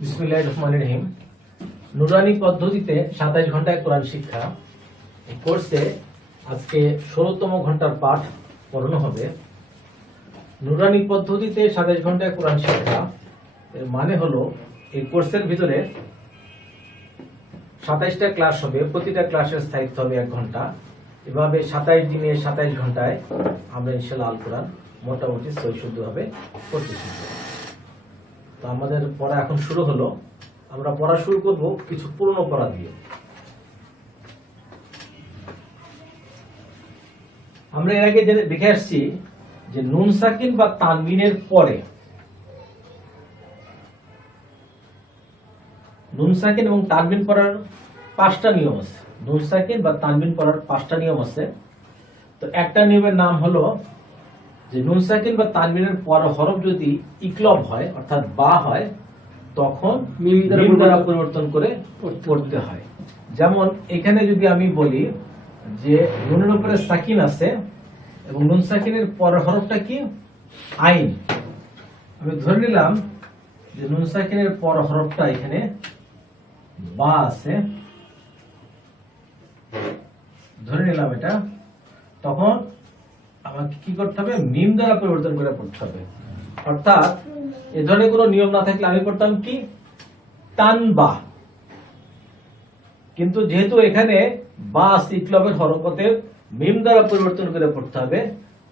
বিসমিল্লাহির রহমানির রহিম। নুরানি পদ্ধতিতে 27 ঘন্টায় কোরআন শিক্ষা এই কোর্সে আজকে 16তম ঘন্টার পাঠ পড়ানো হবে। নুরানি পদ্ধতিতে 27 ঘন্টায় কোরআন শিক্ষা এর মানে হলো এই কোর্সের ভিতরে 27টা ক্লাস হবে, প্রতিটা ক্লাসের স্থায়িত্ব হবে 1 ঘন্টা। এভাবে 27 দিনে 27 ঘন্টায় আমরা ইনশাআল্লাহ আল কোরআন মোটামুটি সহিশুদ্ধভাবে পড়তে শিখব। তো আমাদের পড়া এখন শুরু হলো। আমরা পড়া শুরু করব কিছু পুরনো পড়া দিয়ে। আমরা এর আগে দেখে আসছি যে নুন সাকিন বা তানবিনের পরে নুন সাকিন এবং তানবিন পড়ার 5টা নিয়ম আছে। নুন সাকিন বা তানবিন পড়ার 5টা নিয়ম আছে। তো একটা নিয়মের নাম হলো যে নুন সাকিন বা তানবিনের পর হরফ যদি ইকলব হয় অর্থাৎ বা হয় তখন মিম দ্বারা পরিবর্তন করে পড়তে হয়। যেমন এখানে যদি আমি বলি যে নুনের উপরে সাকিন আছে এবং নুন সাকিনের পর হরফটা কি আইন, আমি ধরে নিলাম যে নুন সাকিনের পর হরফটা এখানে বা আছে, ধরে নিলাম এটা, তখন আমাকে কি করতে হবে? মিম দ্বারা পরিবর্তন করে পড়তে হবে। অর্থাৎ এ ধরনের কোনো নিয়ম না থাকলে আমি পড়তাম কি তানবা, কিন্তু যেহেতু এখানে বা ইকলবের হরকতে মিম দ্বারা পরিবর্তন করে পড়তে হবে,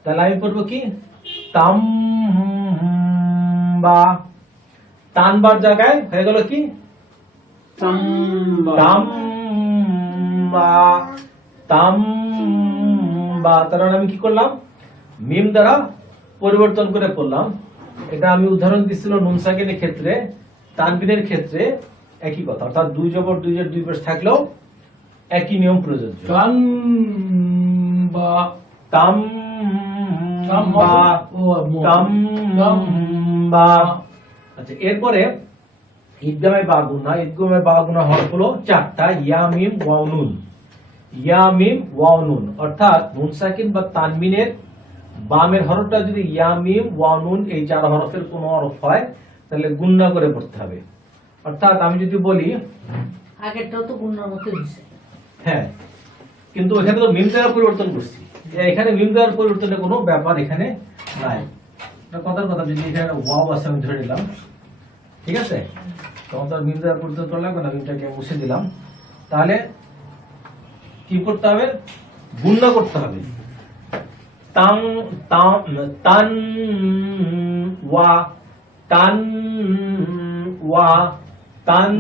তাহলে আমি পড়বো কি তামবা। তানবার জায়গায় হয়ে গেল কি তামবা। তামবা তার মানে আমি কি করলাম? মিম দ্বারা পরিবর্তন করে পড়লাম। এটা আমি উদাহরণ দিচ্ছিল নুন সাকিনের ক্ষেত্রে। তানবিনের ক্ষেত্রে একই কথা, অর্থাৎ 2 জবর 2 এর 2 পেশ থাকলেও একই নিয়ম প্রযোজ্য। তানবা তামবা তামবা। আচ্ছা, এরপরে ইদগামে বা গুনা। ইদগামে বা গুনা হরফ হলো 4টা, ইয়া মিম ওয়া নুন। ইয়া মিম ওয়া নুন অর্থাৎ নুন সাকিন বা তানবিনের বামের হরফটা যদি ইয়া মিম ওয়া নুন এই 4 হরফের কোন হরফ হয় তাহলে গুণনা করে পড়তে হবে। অর্থাৎ আমি যদি বলি আগেরটাও তো গুণনার মতো হইছে, হ্যাঁ, কিন্তু এখানে তো মিম দ্বারা পরিবর্তন করছি। এখানে মিম দ্বারা পরিবর্তনের কোনো ব্যাপার এখানে নাই। এটা কথার কথা, যদি এখানে ওয়াও আছে আমি ধরে নিলাম, ঠিক আছে, তখন তো মিম দ্বারা পরিবর্তন করা লাগবে না, মিমটাকে মুছে দিলাম। তাহলে কি করতে হবে? গুণনা করতে হবে। তান তান ওয়া তান ওয়া তান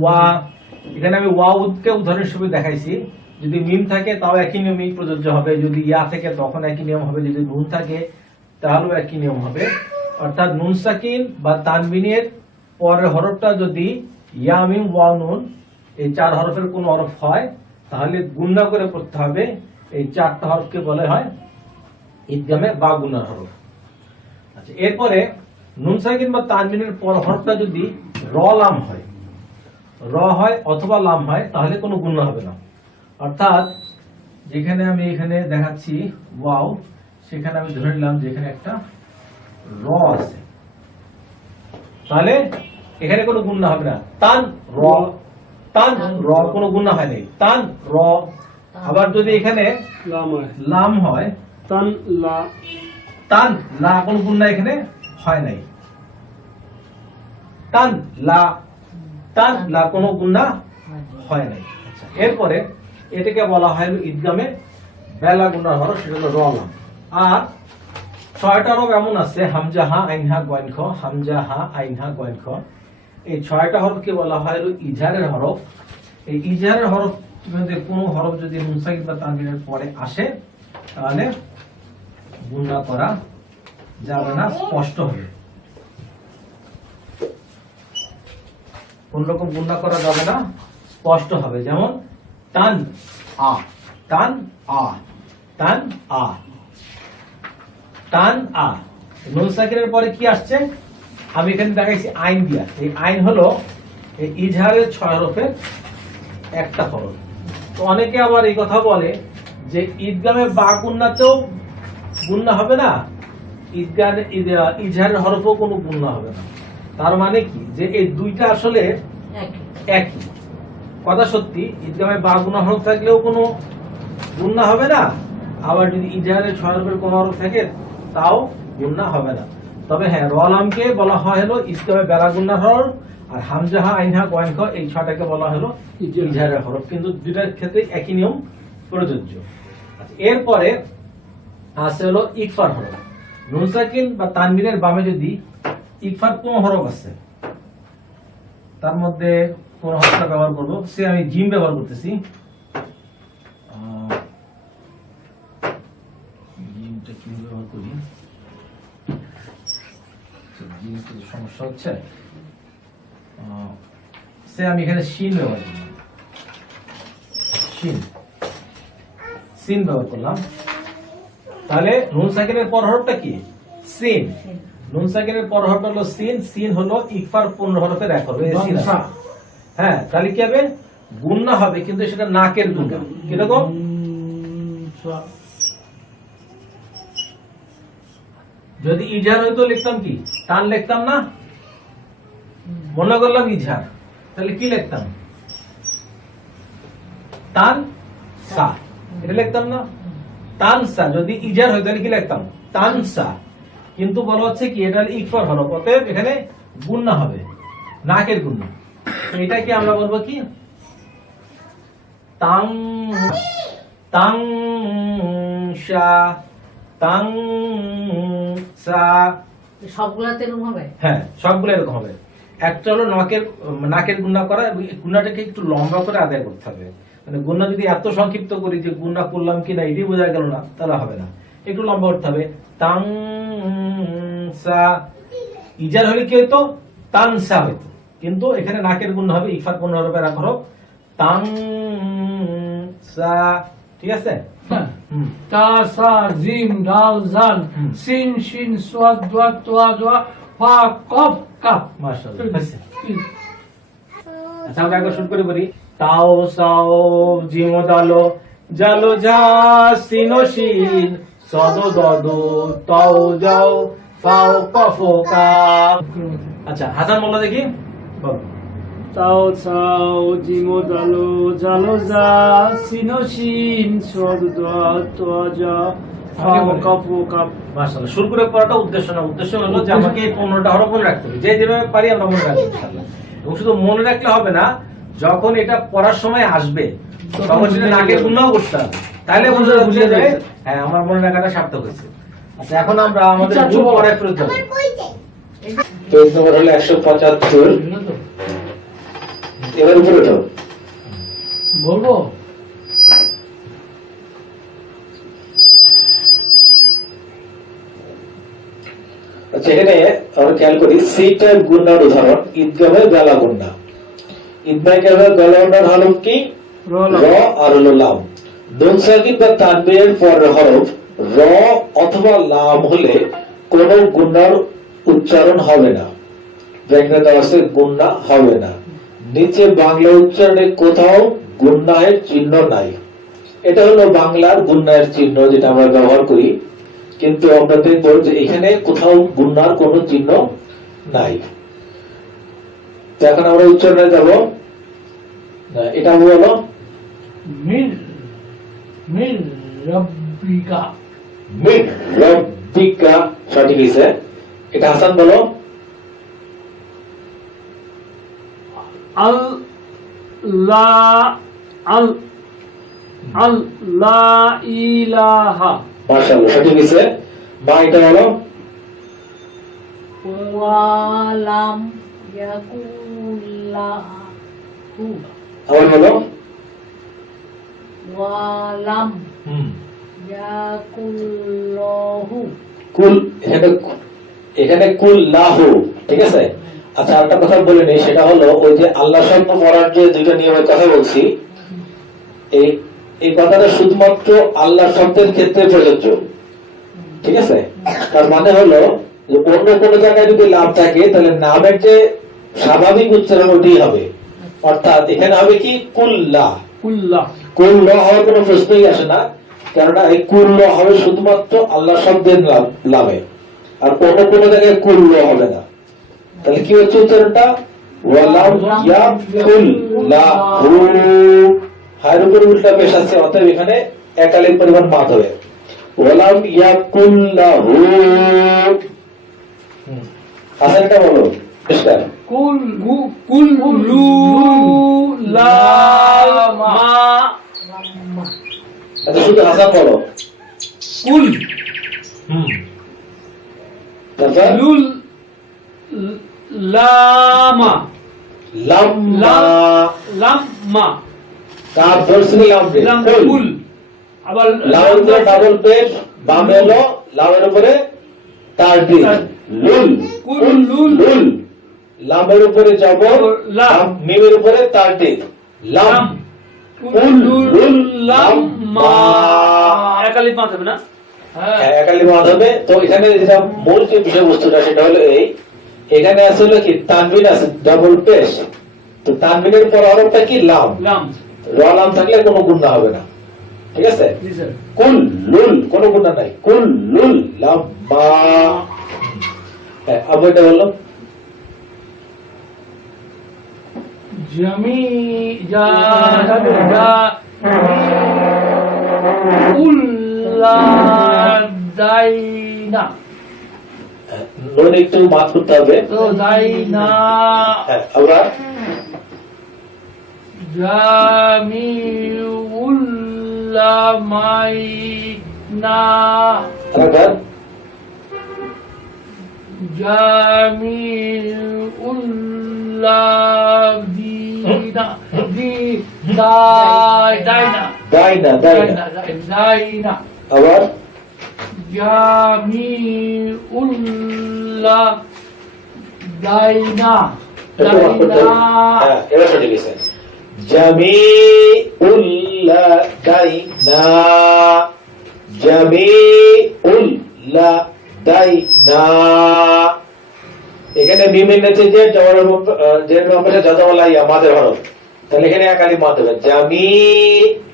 ওয়া। এখানে আমি ওয়াউকে উদাহরণ হিসেবে দেখাইছি। যদি মিম থাকে তাও একই নিয়মই প্রযোজ্য হবে, যদি ইয়া থাকে তখন একই নিয়ম হবে, যদি নুন থাকে তাহলেও একই নিয়ম হবে। অর্থাৎ নুন সাকিন বা তানবিনের পরের হরফটা যদি ইয়া মিম ওয়া নুন এই 4 হরফের কোন হরফ হয় তাহলে গুণনা করে পড়তে হবে। এই 4টা হরফকে বলা হয় ইদগামে বা গুনার হরফ। আচ্ছা, এরপরে নুন সাকিন বা তানবিনের পর হরফটা যদি র লাম হয়, র হয় অথবা লাম হয় তাহলে কোনো গুণনা হবে না। অর্থাৎ যেখানে আমি এখানে দেখাচ্ছি ওয়াও, সেখানে আমি ধরে নিলাম যে এখানে একটা র আছে, তাহলে এখানে কোনো গুণনা হবে না। তান র, তান র কোনো গুণনা হয় নাই, তান র। আবার যদি এখানে লাম হয় তান লা, তান লা কোন গুণনা এখানে হয় নাই, তান লা, তান লা কোন গুণনা হয় নাই। আচ্ছা, এরপরে এটাকে বলা হয় ইদগামে বেলা গুণার হরফ, সেটা হলো র লাম। আর 6টা হরফ এমন আছে হামজা হা আইন হা গয়েন খ, হামজা হা আইন হা গয়েন খ। এই 6টা হরফকে বলা হয় ইজহারের হরফ। এই ইজহারের হরফ কোন হরফ যদি নুন সাকিন বা তানবিনের পরে আসে তাহলে গুণনা করা যাবে না, স্পষ্ট হবে। কোন রকম গুণনা করা যাবে না, স্পষ্ট হবে। যেমন তান আ, তান আ, তান আ, তান আ। নুন সাকিনের পরে কি আসছে? আমি এখানে দেখাইছি আইন দিয়া। এই আইন হলো এই ইজহারের 6 হরফের একটা হরফ। তো অনেকে আবার এই কথা বলে যে ঈদগামে বা গুণনাতেও গুণনা হবে না, ইজহারের হরফও কোনো গুণনা হবে না। তার মানে কি যে এই দুইটা আসলে একই। একই কথা। সত্যি ঈদগামে বা গুণা হরফ থাকলেও কোনো গুণা হবে না, আবার যদি ইজাহারের সহরফের কোনো হরফ থাকে তাও গুণা হবে না। তবে হ্যাঁ, রলামকে বলা হয় হলো ঈদগামে বেলা গুণা হরফ, আর হামজাহা আইনহা গয়েন খ এই ছয়টাকে বলা হলো ইজাহারের হরফ, কিন্তু দুইটার ক্ষেত্রে একই নিয়ম প্রযোজ্য। আচ্ছা, এরপরে আছে হলো ইকফার হরফ। নুন সাকিন বা তানবিনের বামে যদি ইকফার কোন হরফ আছে, তার মধ্যে কোন হরফটা ব্যবহার করবো, সে আমি জিম ব্যবহার করতেছি। জিমটা কি ব্যবহার করি, জিমটা সমস্যা হচ্ছে, সে আমি এখানে শিন ব্যবহার করলাম, সিন ব্যবহার করলাম। তাহলে নুন সাকিনের পর হরফটা কি? সিন। নুন সাকিনের পর হরফটা হলো সিন, সিন হলো ইকফার 15 হরফের এক হরফ। হ্যাঁ, তাহলে কি হবে? গুণনা হবে, কিন্তু সেটা নাকের গুণনা। কিরকম? যদি ইজহার হইতো লিখতাম কি? টান লিখতাম না, মনে করলাম ইজহার, তাহলে কি লিখতাম? টান সা, এটা লিখতাম না? তানসা। যদি ইজার হয় তাহলে কি লিখতাম? তানসা। কিন্তু বলা হচ্ছে কি এটা ইকফার হরফ, অতএব এখানে গুণনা হবে, নাকের গুণনা। এটাকে আমরা বলবো কি? তাং তাং শা, তাং সা। সবগুলাতে এরকম হবে? হ্যাঁ, সবগুলো এরকম হবে। একটা হলো নাকের গুণনা করা, গুণাটাকে একটু লম্বা করে আদায় করতে হবে। মানে গুণা যদি এত সংক্ষিপ্ত করি যে গুণা করলাম কিনা এটাই বোঝা গেল না, তাহলে হবে না, একটু লম্বা করতে হবে। তাং সা। ইজার হলে কি হইতো? তানসা হইতো, কিন্তু এখানে নাকের গুণা হবে, ইকফার 15 হরফের এক হরফ, তাং সা। ঠিক আছে? তা সা জিম দাল জাল সিন শিন সোয়াদ দোয়া তোয়া দোয়া ফা কফ কাফ। মাশাআল্লাহ, হয়েছে। আচ্ছা, আমরা একবার শুরু করে বলি। তাও সাও জিম দালো জালো যা সিনো শিন সদো দদো তাও যাও ফাও কফো কাফ। আচ্ছা, হাসান মোল্লা দেখি, বল। তাও সাও জিমো দালো জালো যা সিনো শিন সোয়াদ দোয়া তোয়া যা ফা কফ কাফ। মাশাআল্লাহ, শুরু করে পড়াটা উদ্দেশ্য না, উদ্দেশ্য হলো যে আমাকে এই 15টা হরফ মনে রাখতে হবে, যে যেভাবে পারি আমরা মনে রাখবো ইনশাআল্লাহ। এবং শুধু মনে রাখলে হবে না, যখন এটা পড়ার সময় আসবে তখন সেটা নাকের গুণাও করতে হবে, তাহলে বুঝে যাবে হ্যাঁ আমার মনে রাখাটা সার্থক হয়েছে। আচ্ছা, এখন আমরা আমাদের মূল পড়ায় ফেরত যাবো। পেজ নম্বর হলো 175। এবার উপরে তো বলবো আচ্ছা, এখানে আমরা খেয়াল করি সিটার গুণার উদাহরণ ঈদগাহের বেলা গুণা। ঈদগাহের বেলা গুণার হরফ কি? র আর হলো লাম। নুন সাকিন বা তানবিনের পরের হরফ র অথবা লাম হলে কোন গুণার উচ্চারণ হবে না, ব্র্যাকেটে দেওয়া আছে গুণা হবে না। নিচে বাংলা উচ্চারণে কোথাও গুণায়ের চিহ্ন নাই। এটা হলো বাংলার গুণায়ের চিহ্ন যেটা আমরা ব্যবহার করি, কিন্তু আমরা দেখব যে এখানে কোথাও গুণার কোনো চিহ্ন নাই। তো এখন আমরা উচ্চারণে যাব। এটা হলো মির মির রব্বিকা। মির রব্বিকা সঠিক হয়েছে। এটা হাসান বলো। আল লা আল আল লা ইলাহা। মাশাআল্লাহ, সঠিক হয়েছে। মা এটা বলো। ওয়ালাম ইয়াকুল্লাহু। আবার বলো। ওয়ালাম ইয়াকুল্লাহু। কুল, এখানে কুল লাহু। ঠিক আছে? আচ্ছা, একটা কথা বলে নেই, সেটা হলো ওই যে আল্লাহ শব্দ পড়ার যে দুইটা নিয়মের কথা বলছি, এই কথাটা শুধুমাত্র আল্লাহ শব্দের ক্ষেত্রে প্রযোজ্য। ঠিক আছে? তার মানে হলো যে অন্য কোনো জায়গায় যদি লাভ থাকে তাহলে নামের যে স্বাভাবিক উচ্চারণ ওটাই হবে। অর্থাৎ এখানে হবে কি? কুল্লা। কুল্লা। কুল্লা হওয়ার কোনো প্রশ্নই আসে না, কেননা এই কুল্লা হবে শুধুমাত্র আল্লাহ শব্দের লাভে, আর অন্য কোনো জায়গায় কুল্লা হবে না। তাহলে কি হচ্ছে উচ্চারণটা ওয়ালাম ইয়াকুল্লাহু হায়ের উপর উল্টা পেশ আছে, অতএব এখানে একালির পরিমাণ মাদ হবে ওয়ালাম ইয়াকুল্লাহু। হাসান এটা বলো পরিষ্কার। কুল্লু লামা আচ্ছা শুধু হাসান বলো। কুল তারপর লুল লামা লাম্মা লাম্মা কার ধরছিল লাম রে লাম কুল কুল আবার লামের উপরে ডাবল পেশ বামে হলো লামের উপরে তার দিন লুল কুল লুল লুল লামের উপরে জবর লাম। মিমের উপরে তার দিন লাম লাম কুল লুল লাম্মা একালিপ মাত হবে না? হ্যাঁ একালি মাদ হবে। তো এখানে যেটা মূল যে বিষয়বস্তুটা সেটা হলো এই, এখানে আছে হলো কি তানবিন আছে ডাবল পেশ, তো তানবিনের পর হরফটা কি লাম, লাম র লাম থাকলে কোনো গুণা হবে না, ঠিক আছে। জি স্যার কুল লুল কোনো গুণা নাই, কুল লুল লাম্মা। হ্যাঁ আবু এটা বললো জামি যা যা উল্লা দাইনা নুন একটু মাত করতে হবে। তো দাইনা হ্যাঁ আবার জামি উল্লামাইনা আবার জামি উল্লাদিনা দি দাইনা দাইনা দাইনা দাইনা আবার জামিউল্লাহ দাইনা একটু মাত করতে হবে। হ্যাঁ এবার সঠিক আছে জামিউল্লা দাইনা জামিউল্লা দাইনা। এখানে মিমের নিচে যে জবরের যে পাশে যজমালা ইয়া মাদের হরফ, তাহলে এখানে একালি মাদ হবে জামি,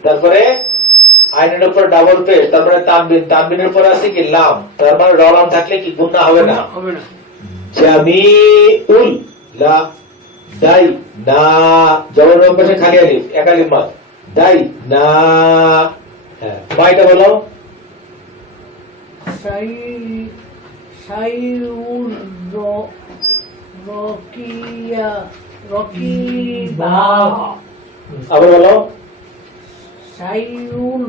তারপরে আইনের উপর ডাবল পেশ, তারপরে তানবিন, তানবিনের উপর আছে কি লাম, তার মানে র লাম থাকলে কি গুণা হবে না, হবে না জামিউল লা দাই না, জবরের পাশে খালি আলিফ একালি মাদ দাই না। হ্যাঁ মাইটা বলো সাইউর রকিয়া রকিবা আবার বলো সাইউল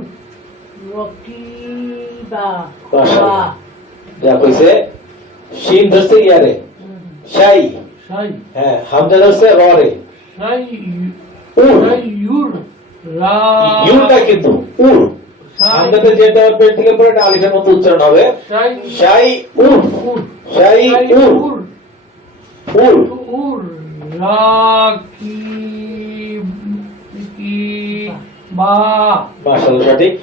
রকিবা মাশাআল্লাহ। যা কইছে শিন ধরছে ইয়ারে শাই, সাই হ্যাঁ হামজা ধরছে র রে সাই উর, সাইউর রা ইউটা কিন্তু উর, সাই হামজাতে যেটা পেট থেকে পড়ে এটা আলিফের মতো উচ্চারণ হবে সাই শাই উর, উর শাই উর, উর উর উর রাকি কি বা মাশাআল্লাহ সঠিক।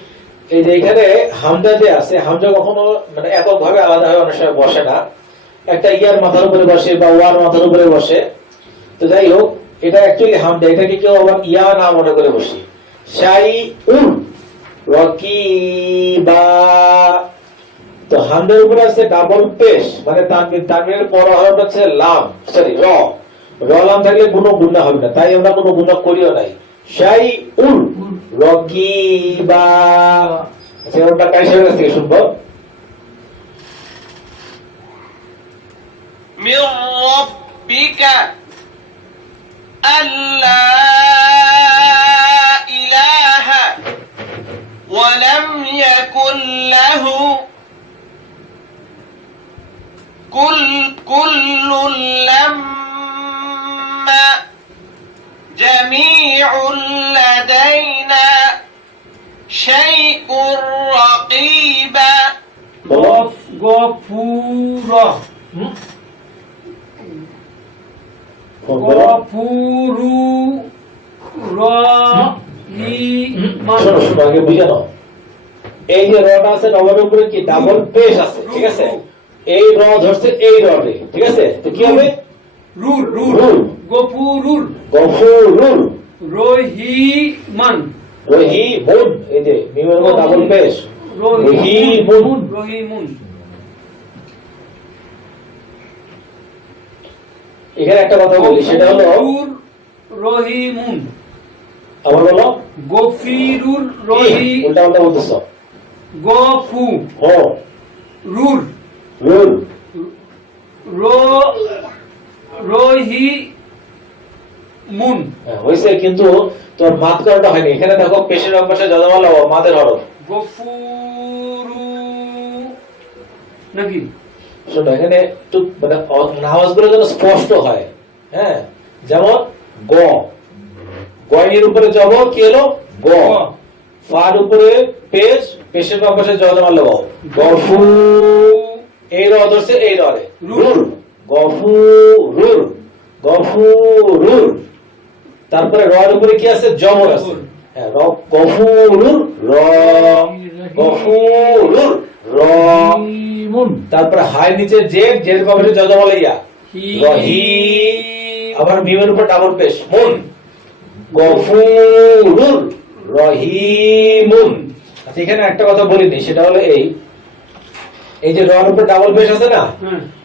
এই যে এখানে হামজা যে আছে, হামজা কখনো মানে একক ভাবে আলাদা ভাবে অনেক সময় বসে না, একটা ইয়ার মাথার উপরে বসে বা ওয়ার মাথার উপরে বসে। তো যাই হোক এটা অ্যাকচুয়ালি হামজা, এটাকে কেউ আবার ইয়া না মনে করে বসি। শাই উর রকিবা, তো হামজার উপরে আছে ডাবল পেশ মানে তানবিন, তানবিনের পর হরফ হচ্ছে লাম, সরি র, র লাম থাকলে কোনো গুণা হবে না, তাই আমরা কোনো গুণা করিও নাই। শাই উর রকিবা। আচ্ছা ওটা কাইসের কাছ থেকে শুনবো। من ربك ألا إله ولم يكن له كل لما جميع لدينا شيء رقيبا গফ গফুরা গফুরু রহিমান শোনো শোনো আগে বুঝে নাও, এই যে রটা আছে রবের উপরে কি ডাবল পেশ আছে, ঠিক আছে, এই র ধরছে এই রডে, ঠিক আছে, তো কি হবে রুল রুল রুল, গফুরুল গফুরুল, রহিমান রহিমুন, এই যে মিমের উপর ডাবল পেশ রহিমুন। রহিমুন এখানে একটা কথা বলি, সেটা হলো, গফুরুর রহিমুন, আবার বলো, গফিরুর উল্টা উল্টা বলতেছ, গফু হো রুর রুল, রহিমুন। হয়েছে, কিন্তু তোর মাত করাটা হয়নি। এখানে দেখো পেশের অভ্যাসে যজমাল মাদের হরফ। গফুরু নাকি? শোনো, এখানে একটু মানে আওয়াজগুলো যেন স্পষ্ট হয়। হ্যাঁ, যেমন গ, গয়ের উপরে জব কি হলো গ, ফার উপরে পেশ, পেশের অভ্যাসে যজমাল গফু, এই র ধরছে এই রে রুর, গফুরুর, গফুরুর। তারপরে রর উপরে কি আছে জবর আছে, হ্যাঁ, গফুরুর র, গফুরুর র। তারপরে হাই নিচে জেড, জেড কবে যজমাল ইয়া রহি, আবার মিমের উপর ডাবল পেশ মুন, গফুরুর রহিমুন। আচ্ছা, এখানে একটা কথা বলিনি, সেটা হলো এই যে রর উপর ডাবল পেশ আছে না,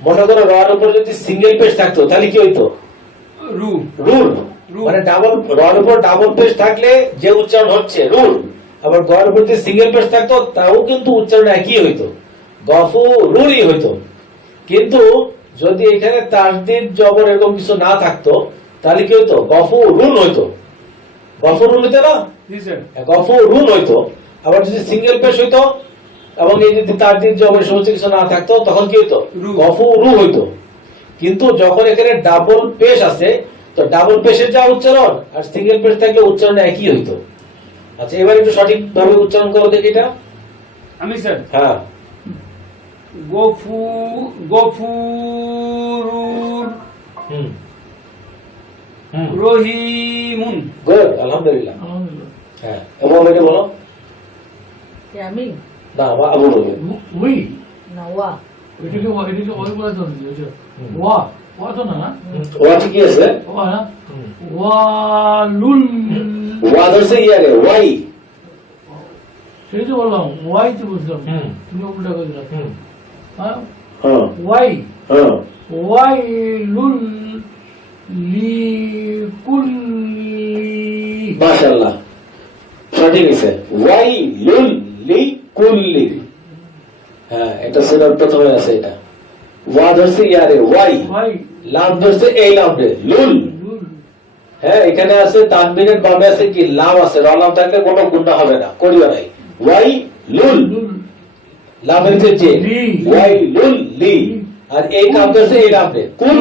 মনে করো রর উপর যদি সিঙ্গেল পেশ থাকতো তাহলে কি হইতো রু, রুল, মানে ডাবল, রর উপর ডাবল পেশ থাকলে যে উচ্চারণ হচ্ছে রুল, আবার গর উপর যদি সিঙ্গেল পেশ থাকতো তাও কিন্তু উচ্চারণ একই হইতো, গফুরুরই হইতো। কিন্তু যদি এখানে তাসদীদ জবর এরকম কিছু না থাকতো তাহলে কি হইতো গফুরুন হইতো, গফুরুন হইতো না, গফুরুন হইতো। আবার যদি সিঙ্গেল পেশ হইতো এবং এই যদি তাসদীদ জবর সমস্ত কিছু না থাকতো তখন কি হইতো গফুরু হইতো। কিন্তু যখন এখানে ডাবল পেশ আছে, তো ডাবল পেশের যা উচ্চারণ আর সিঙ্গেল পেশ থাকলে উচ্চারণ একই হইতো। আচ্ছা, এবার একটু সঠিক ভাবে উচ্চারণ করো দেখি এটা। আমি স্যার হ্যাঁ, গফুরুর হুম, রহিমুন। গুড, আলহামদুলিল্লাহ। হ্যাঁ, এবং এটা বলো কে আমি না, আবু বলবে। না ওয়া ওয়া ঠিকই আছে, ওয়া ধরছে ইয়ারে ওয়াই। সেই তো বললাম ওয়াই তো বুঝলাম, হুম, তুমি উল্টা করে দিলাম। হ্যাঁ, হ্যাঁ, ওয়াই হ্যাঁ, ওয়াইলুল লিকুল্লি, মাশাআল্লাহ, সঠিক আছে, ওয়াইলুল লিকুল্লি। হ্যাঁ, এটা সূরার প্রথমে আছে, এটা ওয়া ধরছে ইয়ারে ওয়াই, ওয়াই লাম ধরছে এই লাম রে লুল। লুল, হ্যাঁ, এখানে আছে তানবিনের বামে আছে কি লাম আছে, র লাম থাকলে কোনো গুণা হবে না, করিও নাই। ওয়াই লুল, লুল লামের নিচে যে লি, ওয়াই লুল লি, আর এই কাম ধরছে এই লাম রে কুল,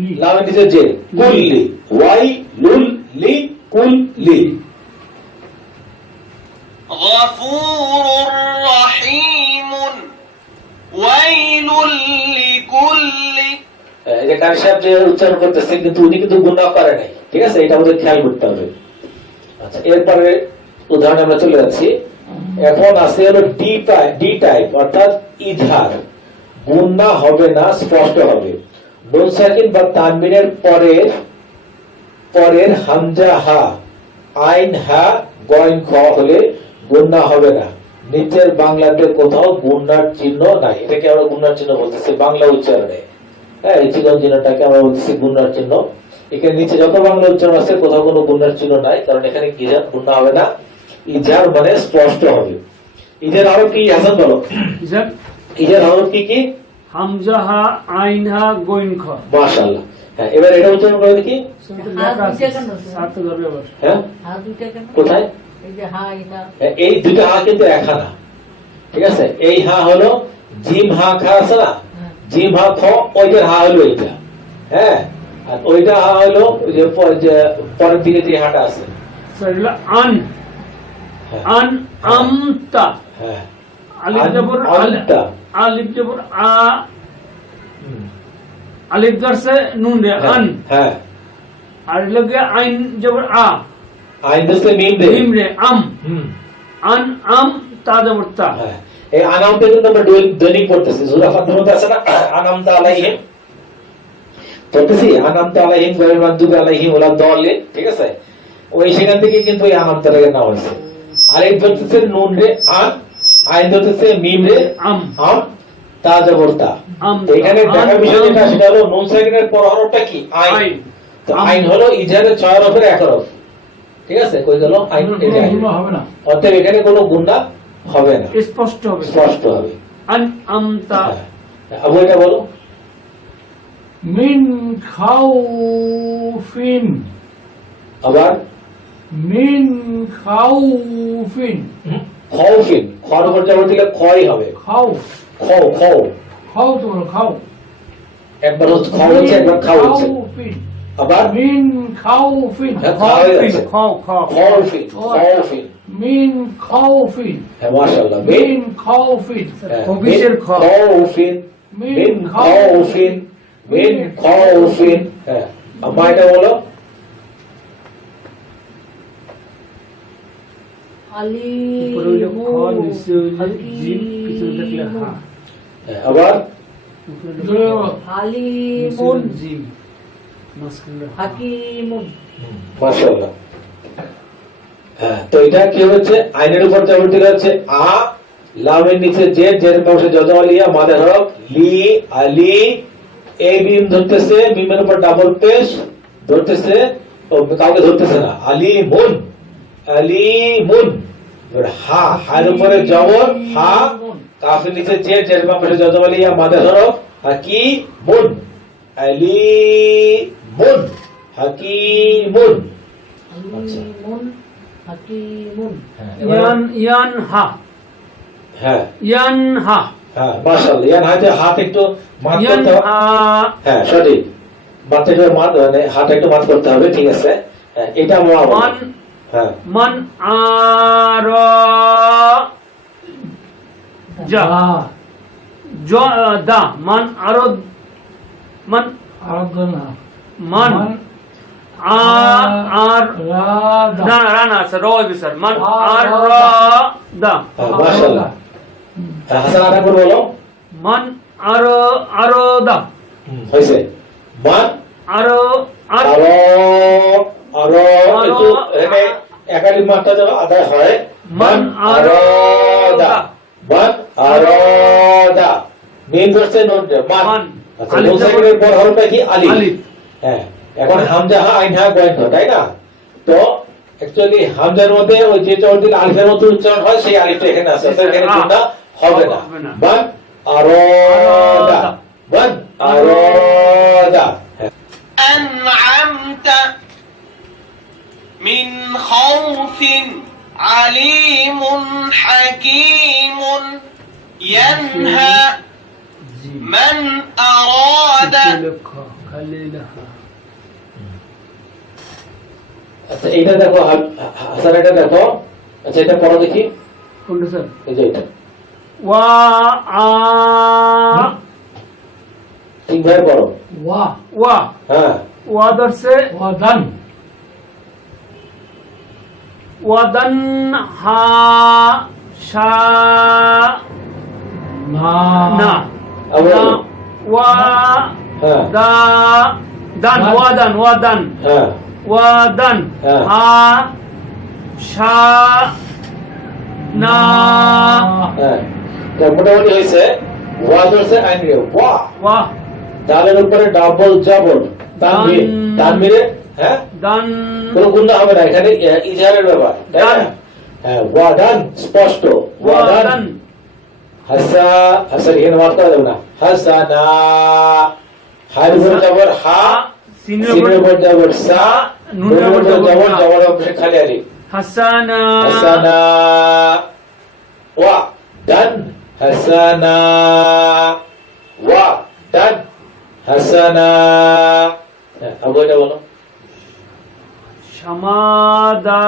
লি, লামের নিচে যে কুল্লি, ওয়াই লুল লি কুল্লি। غفور رحيم ويل لكل। এই যে কারি সাহেব যে উচ্চারণ করতেছে, কিন্তু উনি কিন্তু গুণা করে নাই, ঠিক আছে, এটা আমাদের খেয়াল করতে হবে। আচ্ছা, এরপরে উদাহরণ আমরা চলে যাচ্ছি। এখন আছে হলো ডি টাইপ, অর্থাৎ ইজহার, গুণা হবে না, স্পষ্ট হবে। নুন সাকিন বা তানবিনের পরের হামজা হা, আইন হা, গয়েন খ হলে গুণা হবে না। নিচের বাংলাতে কোথাও গুণার চিহ্ন নাই, এটাকে আমরা গুণার চিহ্ন বলতেছি বাংলা উচ্চারণে। হ্যাঁ, এই চিকন চিহ্নটাকে আমরা বলতেছি গুণার চিহ্ন। এখানে নিচে যত বাংলা উচ্চারণ আছে কোথাও কোনো গুণার চিহ্ন নাই, কারণ এখানে গুণা হবে না, ইজার মানে স্পষ্ট হবে। ইজার আরো কি হাসান বলো, স্যার ইজার আরো কি কি? হামজা হা, আইন হা, গইন খ। মাশাআল্লাহ। হ্যাঁ, এবার এটা উচ্চারণ করে দেখি। সাত ধরবে আবার। হ্যাঁ, হা দুইটা কেন? কোথায়? এই যে হা এটা হ্যাঁ, এই দুটো হা কিন্তু এক হা না, ঠিক আছে। এই হা হলো জিম হা খা আছে না, জিম হা খ, ওইটার হা হলো এইটা। হ্যাঁ, আর ওইটা হা হলো ওই যে পরের দিকে যে হাটা আছে। স্যার এগুলো আন, হ্যাঁ, আন আমতা, হ্যাঁ, আলিফ জবর আনতা। আলিফ জবর আ, হুম, আলিফ ধরছে নুন রে আন, হ্যাঁ, আর লগে আইন জবর আ, আইন দস্তে মিম দে, মিম রে আম, হুম, আন আম তা জবর তা। হ্যাঁ। এই আনামটা কিন্তু আমরা দৈনিক পড়তেছি, সূরা ফাতিহার মধ্যে আছে না, আনামতা আলাইহিম পড়তেছি, আনামতা আলাইহিম গায়রুল মাগদুবি আলাইহিম ওয়ালা দাল্লিন, ঠিক আছে। ওই সেখান থেকে কিন্তু এই আনামতাটাকে নাম হয়েছে। আলিফ ধরতেছে নুন রে আন, আইন ধরতেছে মিম রে আম, আম, তা জবর তা। আমতা, এখানে দেখার বিষয় যেটা আম, সেটা হলো নুন সাকিনের পর হরফটা কি আইন। আইন। তো আইন হলো ইজহারের 6 হরফের এক হরফ, ঠিক আছে, কই গেল আইন, এই যে আইন। গুণা হবে না, অতএব এখানে কোনো গুণা হবে না, স্পষ্ট হবে। স্পষ্ট হবে। আন আমতা হ্যাঁ। আবু এটা বলো। মিন খাউফিন, আবার মিন খাউফিন, খাউফিন, খর উপর জবর দিলে খই হবে, খাও, খাও খাও, খাও তোমরা খাও, একবার হচ্ছে খাও হচ্ছে, একবার খাও হচ্ছে। খাউফিন, আবার মিন খাউফিন, হ্যাঁ, খাওয়া হয়ে যাচ্ছে। খাও খাও, খাউফিন, খাউফিন। মিন খাউফিন, হ্যাঁ, মাশাআল্লাহ। মিন খাউফিন, হ্যাঁ, খবিসের খ, খাউফিন, মিন খাউফিন, মিন খাউফিন। হ্যাঁ, আম্মা এটা বলো। উপরে হইলে খ, নিচে হইলে জিম, পিছনে থাকলে হা। হ্যাঁ, আবার হালিমুন জিম, মাঝখানে হা। হাকিমুন মাশাআল্লাহ। হ্যাঁ, তো এটা কি হচ্ছে আইনের উপর জবর দিলে হচ্ছে আ, লামের নিচে জের, জের পাশে জজওয়ালিয়া, মাদের হরফ লি, আলি, এই মিম ধরতেছে, মিমের উপর ডাবল পেশ ধরতেছে, ও কাউকে ধরতেছে না, আলিমুন, আলিমুন। এবার হা, হার উপরে জবর হা, কাফের নিচে জের, জের পাশে জজওয়ালিয়া, মাদের হরফ হাকিমুন, আলিমুন, হাকিমুন। আলিমুন হাকিমুন হ্যাঁ, এবার- ইয়ান ইয়ান হা, হ্যাঁ ইয়ান হা, হ্যাঁ, মাশাআল্লাহ। ইয়ান হাতে হাত একটু মাত ইয়ান করতে হবে। হা, হ্যাঁ, সঠিক। মাথা একটু মাত, মানে হাত একটু মাত করতে হবে, ঠিক আছে। হ্যাঁ, এটা আমরা বলবো। মান হ্যাঁ, মান আরা যা জ দা, মান আরো, মান মান আ আর না রানা আছে রয় বিসার, মান আর দা, হ্যাঁ, মাশাআল্লাহ। হ্যাঁ, হাসান আটা করে বলো। মান আরো দা, হয়েছে। মান আরো আর আরো, আরো আরো, একটু এখানে একাধিক মাত্রা যেন আদায় হয়। মান আরো দা, মান আরো দা। মেন ধরছে নুন, মান। মান। আচ্ছা, আলিফ নুন সাকিনের পর হরফটা কি আলিফ। আলিফ। হ্যাঁ, এখন হামজা হা, আইন হা, গয়েন হা, তাই না? তো অ্যাকচুয়ালি হামজার মধ্যে ওই যে জবর দিলে আলিফের মতো উচ্চারণ হয়, সেই আলিফটা এখানে আছে, তো এখানে গুণা হবে না। হবে না। মান আরো দা, মান আরো দা। أنعمت من خوف عليم حكيم ينهى من أراد খালি লেখা। আচ্ছা, এইটা দেখো হাসান, এটা দেখো। আচ্ছা, এটা পড়ো দেখি। কোনটা স্যার? এই যে এটা ওয়া আ ঠিক ভাবে পড়ো। ওয়া হ্যাঁ, ওয়া ধরছে ওয়াদান হা শা না আবার না ওয়া হ্যাঁ, দা দান ওয়াদান ওয়াদান হ্যাঁ, ওয়াদান হ্যাঁ। হা শা না হ্যাঁ। তো মোটামুটি হয়েছে। ওয়া ধরছে আইন রে, ওয়া। ওয়া দালের উপরে ডাবল জবর, তানবীর, তানবীরে হ্যাঁ দান কোনো গুণা হবে না, এখানে ইজহারের ব্যাপার, তাই দান। না? হ্যাঁ, ওয়াদান স্পষ্ট, ওয়াদান। ওয়াদান হাসা, হাসা এখানে মাফ করা যাবে না, হাসানা। হার উপরে জবর হা, সিনের সিনের উপর উপর জবর সা, নুনের নুনের উপর উপর জবর জবর, না। জবর অংশে খালি আলিফ। হাসানা হাসানা, ওয়া দান, হাসানা, ওয়া দান, হাসানা। হ্যাঁ, আবু এটা বলো। সমাদা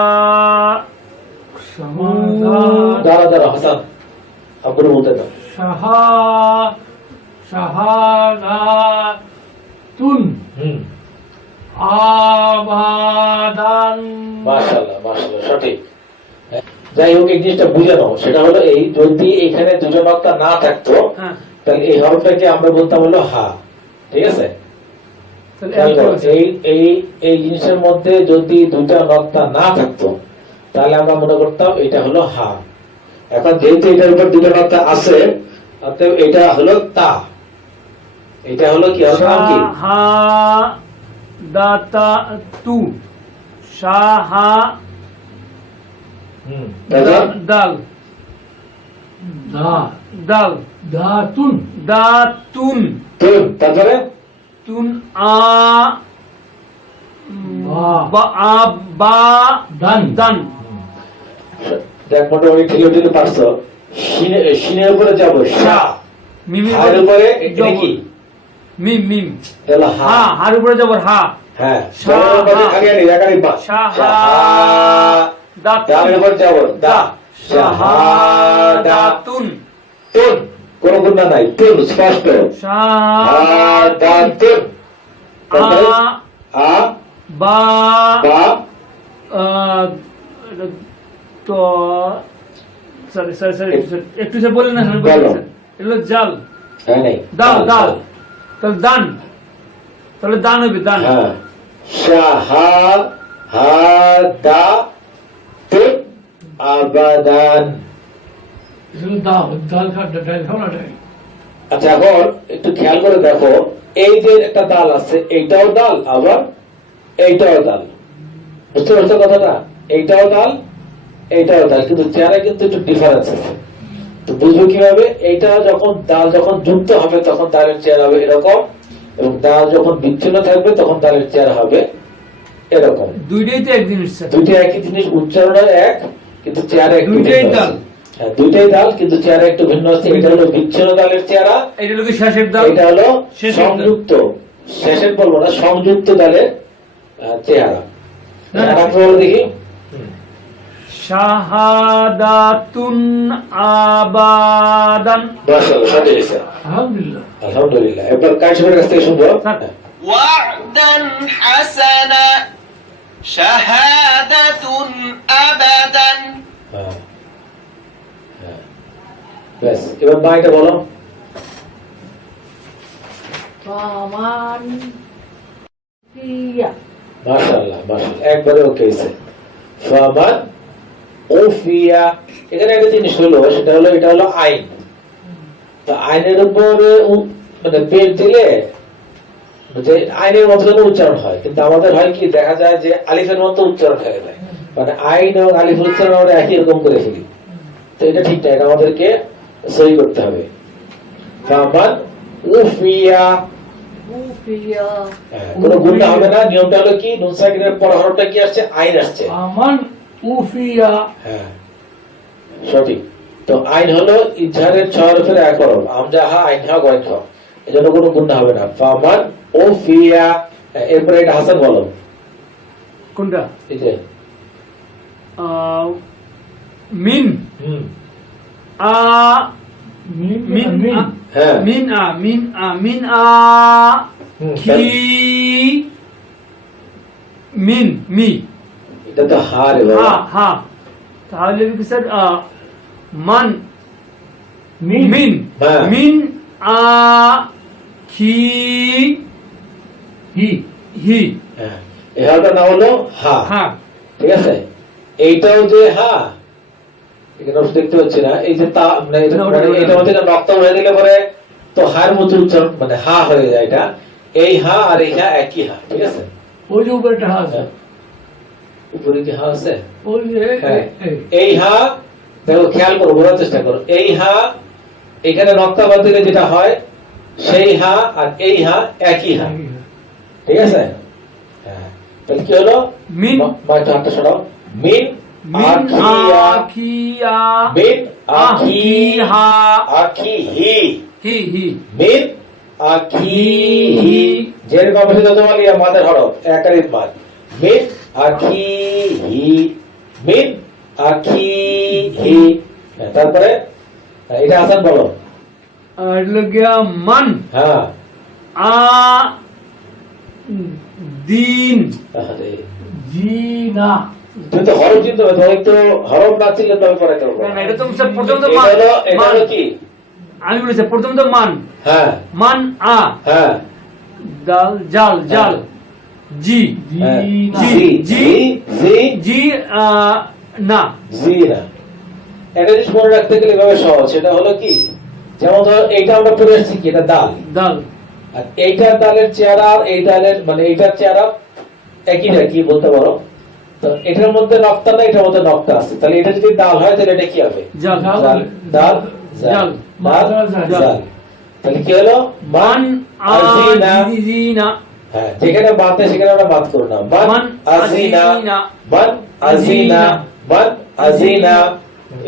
দাঁড়া দাঁড়া হাসান, আব্বুর বলতে দাও। শাহাদাতুন হুম, আবাদান মাশাআল্লাহ, মাশাআল্লাহ, সঠিক। যাই হোক, এই জিনিসটা বুঝে নাও, সেটা হলো এই যদি এখানে দুটো নক্তা না থাকতো, হ্যাঁ তাহলে এই হরফটাকে আমরা বলতাম হলো হা, ঠিক আছে? তাহলে খেয়াল করো, একটা এই জিনিসের মধ্যে যদি দুটা নক্তা না থাকতো, তাহলে আমরা মনে করতাম এটা হলো হা। এখন যেহেতু এটার উপর দুটো নক্তা আছে, অতএব এটা হলো তা, এটা হলো কি ওর নাম কি? শাহাদাতু, শাহা তারপর দাল, দা দাল, দাতুন দাতুন, তুন, তারপরে তুন, বা বা দান দান, দেখ মোটামুটি ঠিকই পারছো। শিনের উপরে যাব শা, মিমের হার উপরে এটা কি? মিম, মিম, তাহলে হা, হা, হার উপরে যাব হা, হ্যাঁ শা, হা। আগে একারি বা শাহা, দালের উপর যাব দা, শাহাদাতুন, তুন, কোন গুণা নাই, তুন স্পষ্ট, শাহাদাতুন, তারপরে আ বা বা তো সরি সরি সরি একটু সে বলেন না, বলো। এগুলো জাল, হ্যাঁ নেই দাল, দাল, তাহলে দান, তাহলে দান হবে দান, হ্যাঁ শাহা হা দা তুন আবাদান। দাও দাল খা ডাল খাও না ডাল। আচ্ছা এখন একটু খেয়াল করে দেখো, এই যে একটা ডাল আছে এইটাও ডাল আবার এইটাও ডাল, বুঝতে পারছো কথাটা? এইটাও ডাল এইটাও ডাল, কিন্তু চেহারা কিন্তু একটু ডিফারেন্স আছে। তো বুঝবো কিভাবে? এইটা যখন ডাল যখন যুক্ত হবে তখন ডালের চেহারা হবে এরকম, এবং ডাল যখন বিচ্ছিন্ন থাকবে তখন ডালের চেহারা হবে এরকম। দুইটাই তো এক জিনিস স্যার। দুইটা একই জিনিস, উচ্চারণ এক, কিন্তু চেহারা একটু দুইটাই ভিন্ন ডাল। আছে। হ্যাঁ দুইটাই ডাল কিন্তু চেহারা একটু ভিন্ন আছে। এটা হলো বিচ্ছিন্ন ডালের চেহারা, এটা লোকে শেষের দাল, এটা হলো শেষের ডাল। সংযুক্ত, শেষের বলবো না, সংযুক্ত ডালের চেহারা। না, না। আপনি বলো দেখি। শাহাদাতুন আবাদান, মাশাআল্লাহ, সঠিক হয়েছে। আলহামদুলিল্লাহ। আলহামদুলিল্লাহ। এবার কাশিমের কাছ থেকে শুনবো। স্যার। وعدا حسنا شهادة أبدا হ্যাঁ। হ্যাঁ। ব্যাস, এবার মা এটা বলো। ফামান ফিয়া, মাশাআল্লাহ, মাশাআল্লাহ, একবারে ওকে হয়েছে। ফামান ওফিয়া, এখানে একটা জিনিস হলো, সেটা হলো এটা হলো আইন। তো আইনের উপরে মানে পেট দিলে যে আইনের মতো যেন উচ্চারণ হয়, কিন্তু আমাদের হয় কি, দেখা যায় যে আলিফের মতো উচ্চারণ হয়ে যায়, মানে আইন এবং আলিফের উচ্চারণ আমরা একই রকম করে ফেলি। তো এটা ঠিক না, এটা আমাদেরকে সহি করতে হবে। ফামান উফিয়া, উফিয়া, কোনো গুণা হবে না। নিয়মটা হলো কি, নুন সাকিনের পর হরফটা কি আসছে? আইন আসছে। আমান উফিয়া। হ্যাঁ সঠিক। তো আইন হলো ইজহারের 6 হরফের এক হরফ, আমজা হা আইন হা গয়ন খ, এজন্য কোনো গুণা হবে না। ফামান উফিয়া। এরপরে এটা হাসান বলো। কোনটা? এই যে মিন, হুম, আ, মিন মিন, মিন। আ, হ্যাঁ মিন, আ, মিন, আ, মিন, আ, হুম, কি, মিন, মি, এটা তো হা রে হা, বাবা। হা, তাহলে কি স্যার মান, মিন মিন, হ্যাঁ। মিন, আ, কি, হি হি, হ্যাঁ, এই হাটার নাম হলো হা। হা, ঠিক আছে, এইটাও যে হা, এখানে অবশ্য দেখতে পাচ্ছি না, এই যে তা মানে এটা না, ওটা মানে ওটা এটা মধ্যে নক্তা হয়ে দিলে পরে তো হার মতো উচ্চারণ মানে হা হয়ে যায়। এটা এই হা আর এই হা একই হা। ঠিক আছে, ওই যে উপরে একটা হা আছে। উপরে কি হা আছে? ওই যে হ্যাঁ। এই এই হা দেখো, খেয়াল করো, বোঝার চেষ্টা করো। এই হা এখানে নক্তা বাদ দিলে যেটা হয়, সেই হা আর এই হা একই হা। ঠিক আছে, হ্যাঁ, তাহলে কি হলো? মিন, মা একটু হাতটা সরাও। মিন মিন, আখিয়া, আখিয়া, মিন আখি হা, আখি হি, হি, হি, মিন আখি হি, যেরকম আছে যত মালিয়া মাদের হরফ একারিত মাদ। মিন আখি হি, মিন আখি হি। তারপরে এটা আসান বলো। আর লগিয়া মান, হ্যাঁ, আ, দিন, আরে জি না তুমি তো হরফ চিনতে হবে, তোমার একটু হরফ না চিনলে তবে পরে করবো। না, না, এটা তো স্যার প্রথম তো এটা মান, হলো, এটা মান, হলো কি? আমি বলেছি প্রথম তো মান, হ্যাঁ মান, আ, হ্যাঁ, দাল, জাল, জাল, জি, হ্যাঁ, না। জি জি জি জি, না, জি না। একটা জিনিস মনে রাখতে গেলে এভাবে সহজ, সেটা হলো কি, যেমন ধরো এইটা আমরা পড়ে আসছি কি, এটা দাল, দাল আর এইটার দালের চেহারা আর এই দালের মানে এইটার চেহারা একই না, কি বলতে পারো? তো এটার মধ্যে নক্তা না, এটার মধ্যে নক্তা আছে, তাহলে এটা যদি দাল হয় তাহলে এটা কি হবে? জাল জাল, দাল, জাল, জাল, জাল। জাল। তাহলে কি হলো? মান আজিনা। আজিনা হ্যাঁ, যেখানে বাদ নেই সেখানে আমরা বাদ করব না। মান আজিনা, মান আজিনা, মান আজিনা।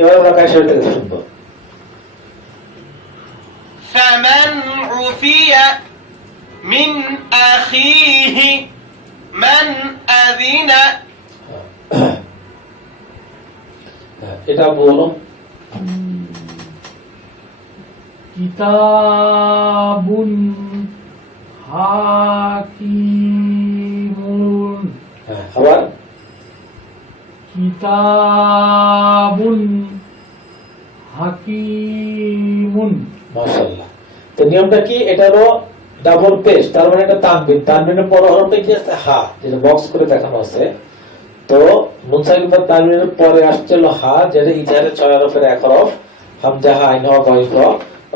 এবার আমরা কার সাথে শুনবো? فمن عفي من أخيه من أذن এটা বলো। কিতাবুন হাকিমুন, হ্যাঁ, আবার কিতাবুন হাকিমুন। মাশাআল্লাহ। তো নিয়মটা কি? এটা হলো ডাবল পেশ, তার মানে এটা তানবিন, তানবিনের পর হরফটা কি আছে? হা, যেটা বক্স করে দেখানো আছে। তো মুনসাকিন বা তানবিনের পরে আসছে হলো হা, যেটা ইজহারের 6 হরফের এক হরফ, হামজা হা আইন হওয়া গয়ফ,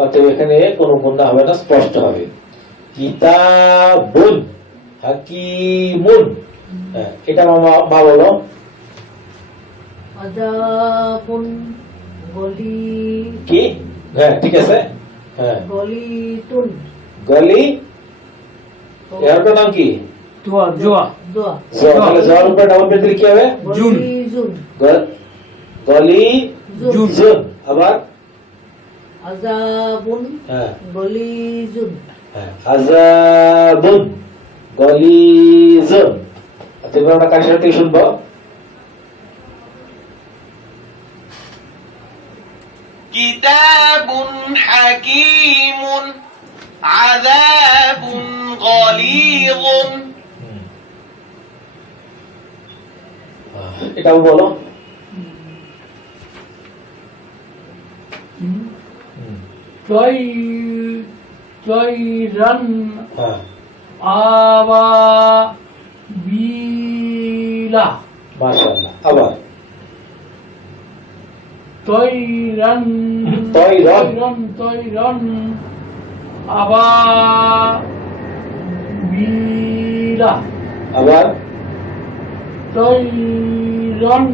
অতএব এখানে কোনো গুণা হবে না, স্পষ্ট হবে। কিতাবুন হাকিমুন। হ্যাঁ, এটা মা বলো। আযাবুন গলি কি? হ্যাঁ, ঠিক আছে। হ্যাঁ, গলিতুন গলি, এর নাম কি? জোয়া জোয়া দোয়া জো, তাহলে জোর উপরে ডাবল পেশ দিলে কি হবে? জুন। গলিজুন গলি জুন জুন। আবার আযাবুন হ্যাঁ, গলিজুন হ্যাঁ, আযাবুন গলিজুন। আচ্ছা, এবার আমরা কার সাথে শুনবো? كتاب حكيم عذاب غليظ এটাও বলো। তৈরান হ্যাঁ, আবাবিলা, মাশাআল্লাহ। আবার তৈরান তৈরান। তৈরান আবাবিলা, আবার তৈরান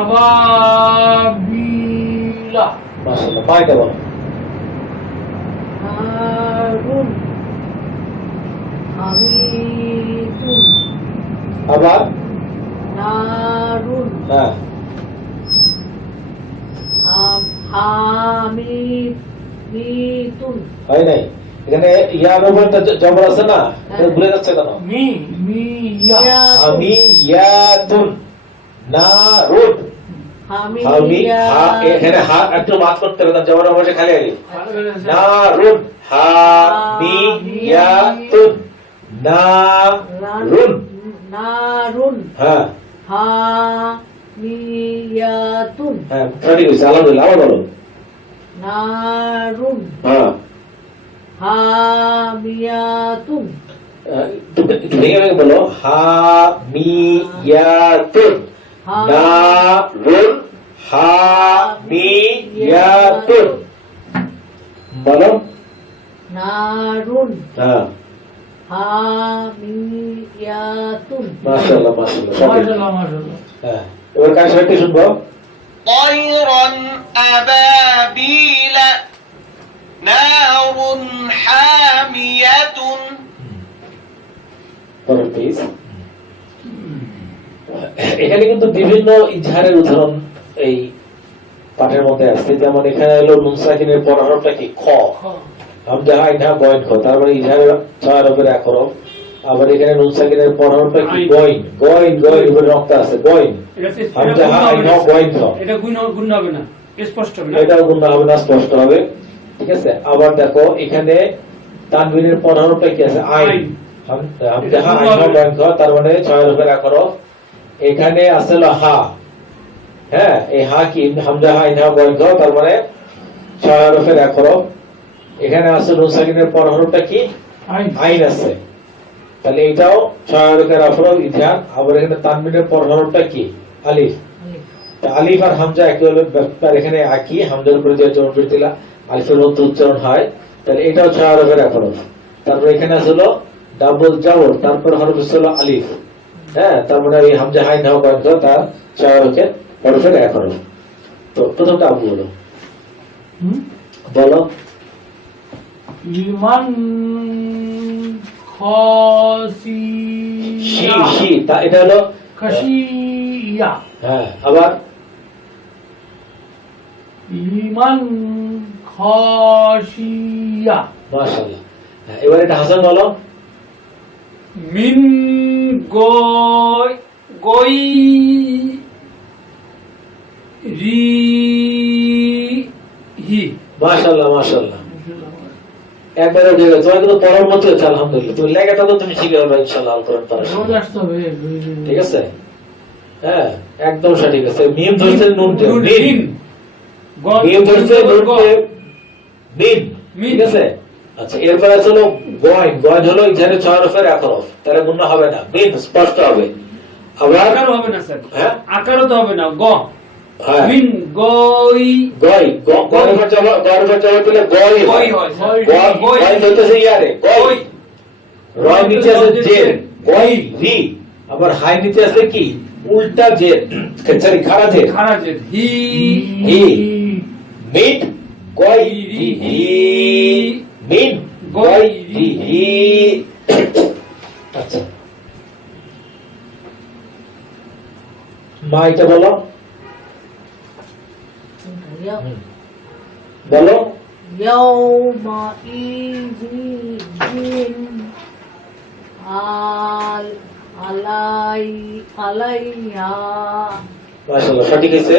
আবাবিলা। মাশাআল্লাহ। মা এটা বলো। হারুন হামিদুন আবার নারুন হ্যাঁ, হামিদুন হয় নাই। এখানে ইয়ার উপর জবর আছে না, এটা ভুলে যাচ্ছে কেন? মি মি ইয়া আমি ইয়াতুন নারুন। আমি হা, এখানে হা একটু মাত করতে হবে, তার জবর অবশ্যই খালি আগে। নারুন, হা মি ইয়াতুন নারুন। নারুন হ্যাঁ, হামিয়াতুন হ্যাঁ, সঠিক হয়েছে, আলহামদুলিল্লাহ। আবার বলো। নারুন হ্যাঁ, হামিয়াতুন একটু ভেঙে ভেঙে বলো। হা মি ইয়াতুন নারুন, হা মি ইয়াতুন। বলো। নারুন হ্যাঁ, হামিয়াতুন মাশাআল্লাহ, মাশাআল্লাহ, সঠিক। মাশাআল্লাহ মাশাআল্লাহ। হ্যাঁ, এবার কার সাথে শুনবো? طيرا أبابيل نار حامية পরের পেজ। এখানে কিন্তু বিভিন্ন ইজহারের উদাহরণ এই পাঠের মধ্যে আছে। যেমন এখানে হলো নুন সাকিনের পর হরফটা কি? খ। হামজা হা ইনহা গয়েন খ, তার মানে ইজহারের 6 হরফের এক হরফ। আবার এখানে নুন সাকিনের পর হরফটা কি? গয়েন। গয়েন, গয়েন উপরে নক্তা আছে, গয়েন। হামজা হা ইনহা গয়েন খ। এটা গুণ হবে না, স্পষ্ট হবে না। এটাও গুণা হবে না, স্পষ্ট হবে। ঠিক আছে। আবার দেখো এখানে তানবিনের পর হরফটা কি আছে? আইন। হামজা হা ইনহা গয়েন খ, তার মানে 6 হরফের এক হরফ। এখানে আছে হলো হা। হ্যাঁ, এই হা কি? হামজা হা ইনহা গয়েন খ, তার মানে 6 হরফের এক হরফ। এখানে আছে নুন সাকিনের পর হরফটা কি? আইন। আইন আছে, তাহলে এটাও 6 হরফের এক হরফ, ইজহার। আবার এখানে তানবিনের পর হরফটা কি? আলিফ। তা আলিফ আর হামজা একই হলো, এখানে একই, হামজার উপরে যে জবর দিলা আলিফের মতো উচ্চারণ হয়, তাহলে এটাও 6 হরফের এক হরফ। তারপর এখানে আসলো ডাবল জবর, তারপর হরফ হলো আলিফ। হ্যাঁ, তার মানে ওই হামজা হাইন হাও কয়েন তার 6 হরফের এক হরফ। তো প্রথমটা আবু বলো, বলো। লিমান খাসিয়া শি, তা এটা হলো খাসিয়া হ্যাঁ, আবার লিমান খাসিয়া মাশাআল্লাহ। হ্যাঁ, এবার এটা হাসান বলো। মিন গই গই রি হি মাশাআল্লাহ মাশাআল্লাহ, একবারে উঠে গেছে। তোমার কিন্তু পড়ার মতো হচ্ছে আলহামদুলিল্লাহ। তুমি লেখা থাকো, তুমি শিখে যাবে ইনশাআল্লাহ আল কোরআন পড়া। রোজ আসতে হবে। ঠিক আছে, হ্যাঁ একদম সঠিক আছে। মিম ধরছে নুন তে নুন, মিন, মিন। মিম ধরছে নুন তে মিন, মিন। ঠিক আছে। আচ্ছা, এরপর আছে হলো গয়ন। গয়ন হলো এখানে 6 হরফের এক হরফ, তাহলে গুণনা হবে না, মিন স্পষ্ট হবে। আবার আকারও হবে না স্যার, হ্যাঁ আকারও তো হবে না। গ হ্যাঁ মিন গই গয়, গয়ের উপর জবর, গয়ের উপর জবর পেলে গয় গই হয়। হয় গয় ধরতেছে ইয়ারে গয়, গই রয় নিচে আছে জের, গয় রি। আবার হাই নিচে আছে কি উল্টা জের, সরি খাড়া জের, খারাজে হি হি। মিট গয় রি হি, মিট গয় রি হি। আচ্ছা, মা এটা বলো, বলো। ইয়াউমাইযিন আলাইহা মাশাআল্লাহ, সঠিক আছে।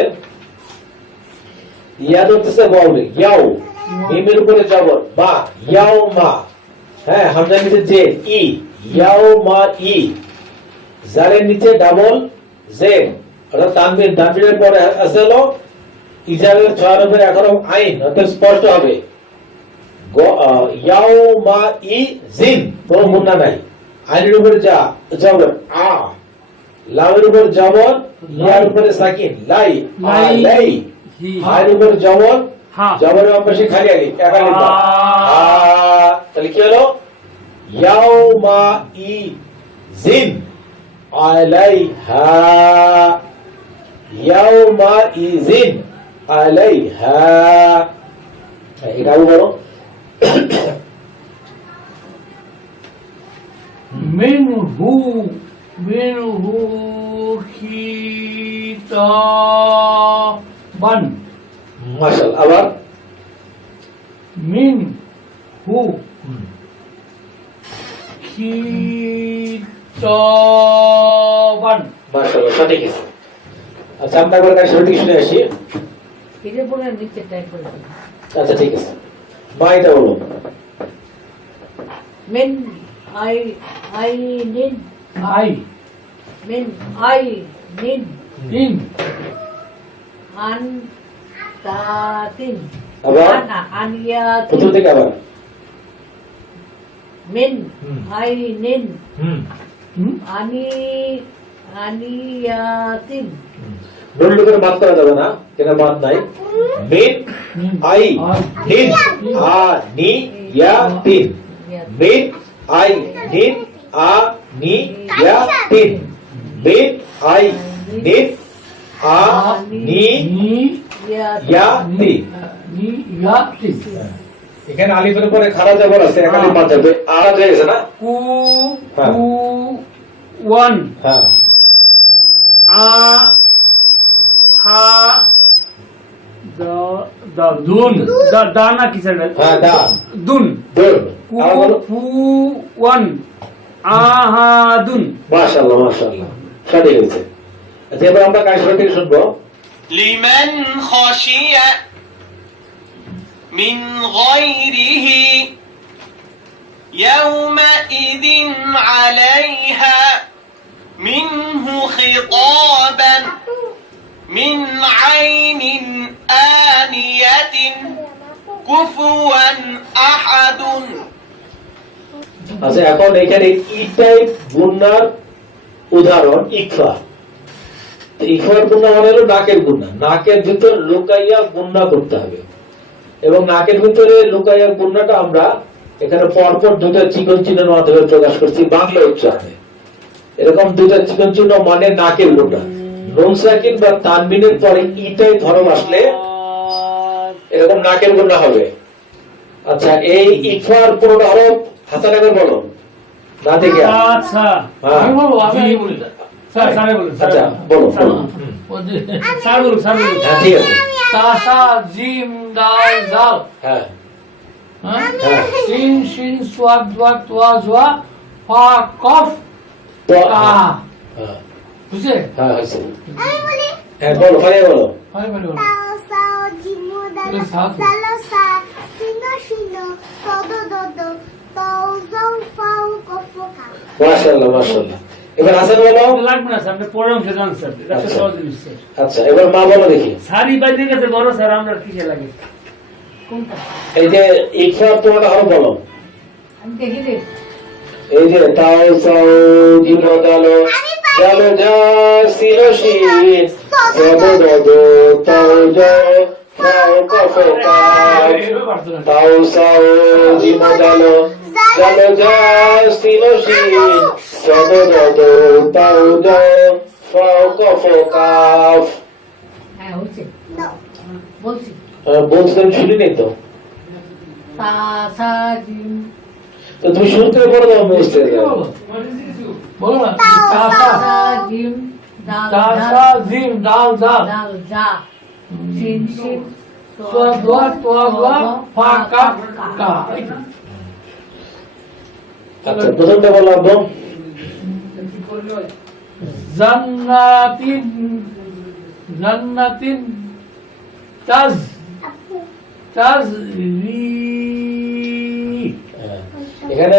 ইয়া ধরতেছে বাউলে, ইয়াও মিমের উপরে জবর, মা ইয়াও মা। হ্যাঁ, হামজার নিচে জে ই, ইয়াও মা ই। জারের নিচে ডাবল জে, অর্থাৎ তানবির, তানবিরের পরে আছে হলো ইজারের 6 হরফের এক হরফ আইন, অর্থাৎ স্পষ্ট হবে। ইয়াও মা ই জিন, কোনো গুণনা নাই। আইনের উপরে যা জবর আ, লামের উপর জবর, ইয়ার উপরে সাকিন লাই, আলাই। হি হায়ের উপর জবর, হা জবরের পাশে খালি আলিফ, এক আলিফ বাদ। আ, তাহলে কি হলো ইয়াউমা ই জিন আলাইহা, ইয়াউমা ই জিন আলাইহা। এটাও বলো। মিনহু মিনহু খিতাবান মাশাআল্লাহ, আবার মিনহু খিতাবান মাশাআল্লাহ, সঠিক আছে। আচ্ছা, আমরা একবার কাছে সঠিক শুনে আসি। এটা বলে নিচে টাইপ করে দিন। আচ্ছা ঠিক আছে, মা এটা বলো। মিন আইনিন আই মিন আইনিন তিন আনতাতিন আবার আনিয়াতিন প্রথম থেকে আবার। মিন আইনিন হুম আনিয়াতিন নুন লোকের বাদ করা যাবে না, কেন বাদ নাই। মিন আই নিন আ নি ইয়া তিন, মিন আই নিন আ নি ইয়া তিন, মিন আই নিন আ নি ইয়া তিন। এখানে আলিফের পরে খাড়া জবর আছে, এক আলিফ বাদ যাবে, আর হয়ে গেছে না। কু হ্যাঁ। কু ওয়ান হ্যাঁ, আ হা দা দা দুন দা দা না কি স্যার হ্যাঁ দা দুন দুন। কু আবার বলো। ফু ওয়ান আহাদুন মাশাআল্লাহ মাশাআল্লাহ, সঠিক হয়েছে। আচ্ছা, এবার আমরা কাজ থেকে শুনবো। لمن خشي من غيره يومئذ عليها منه خطابا من عين آنية كفوا أحد। আচ্ছা, এখন এখানে ই টাইপ গুণনার উদাহরণ ইকফা। ইকফার গুণনা মানে হলো নাকের গুণনা, নাকের ভিতর লুকাইয়া গুণনা করতে হবে। এবং নাকের ভিতরে লুকাইয়া গুণাটা আমরা এখানে পরপর দুটো চিকন চিহ্নের মাধ্যমে প্রকাশ করছি বাংলা উচ্চারণে। এরকম দুটো চিকন চিহ্ন মানে নাকের গুণা। নুন সাকিন বা তানবিনের পরে ইটাই ধরম আসলে এরকম নাকের গুণা হবে। আচ্ছা, এই ইকফার পুরোটা হরফ হাসান একবার বলো না থেকে। আচ্ছা হ্যাঁ আমি বলবো, আমি বলি। স্যার স্যার বলুন আচ্ছা বলো বলো। স্যার বলুন স্যার বলুন হ্যাঁ ঠিক আছে। তাসা জিম দাল জাল, হ্যাঁ হ্যাঁ, হ্যাঁ সিন শিন সোয়াদ ওয়াত ওয়া জোয়া ফা কফ তো কা, হ্যাঁ বুঝছে? হ্যাঁ হয়েছে। হ্যাঁ বলো ফারিয়া বলো। হয় মানে বলো। মাশাআল্লাহ মাশাআল্লাহ। এবার হাসান বলো। লাগবে না স্যার, আপনি পরের অংশে যান স্যার, এটা একটা আচ্ছা। সহজ জিনিস স্যার। আচ্ছা এবার মা বলো দেখি। সারি বাইরে গেছে বড় স্যার, আমরা কিসে লাগে? কোনটা? এই যে ইকফার পুরোটা হরফ বলো। আমি দেখি রে। এই যে তাও সাও জিম দালো জালো জা সিলো শিন সদো দদো তাও যাও ফাও কফ কাফ তাও সাও জিম দালো জালো জা সিলো শিন সদো দদো তাও যাও ফাও কফ কাফ। হ্যাঁ হচ্ছে বলছি বলছি আমি শুনি নাই তো। তাসা জিম তো তুমি শুরু করে পড়ে দাও বুঝতে বলো, বলো না। তাসা তাসা জিম দাল তাসা জিম দাল জাল, দাল জা সিন শিন সোয়াদ ওয়াত ওয়া জোয়া ফা কফ কা। আচ্ছা প্রথমটা বলো আব্বু। জান্নাতিন জান্নাতিন তাজ তাজরি। এখানে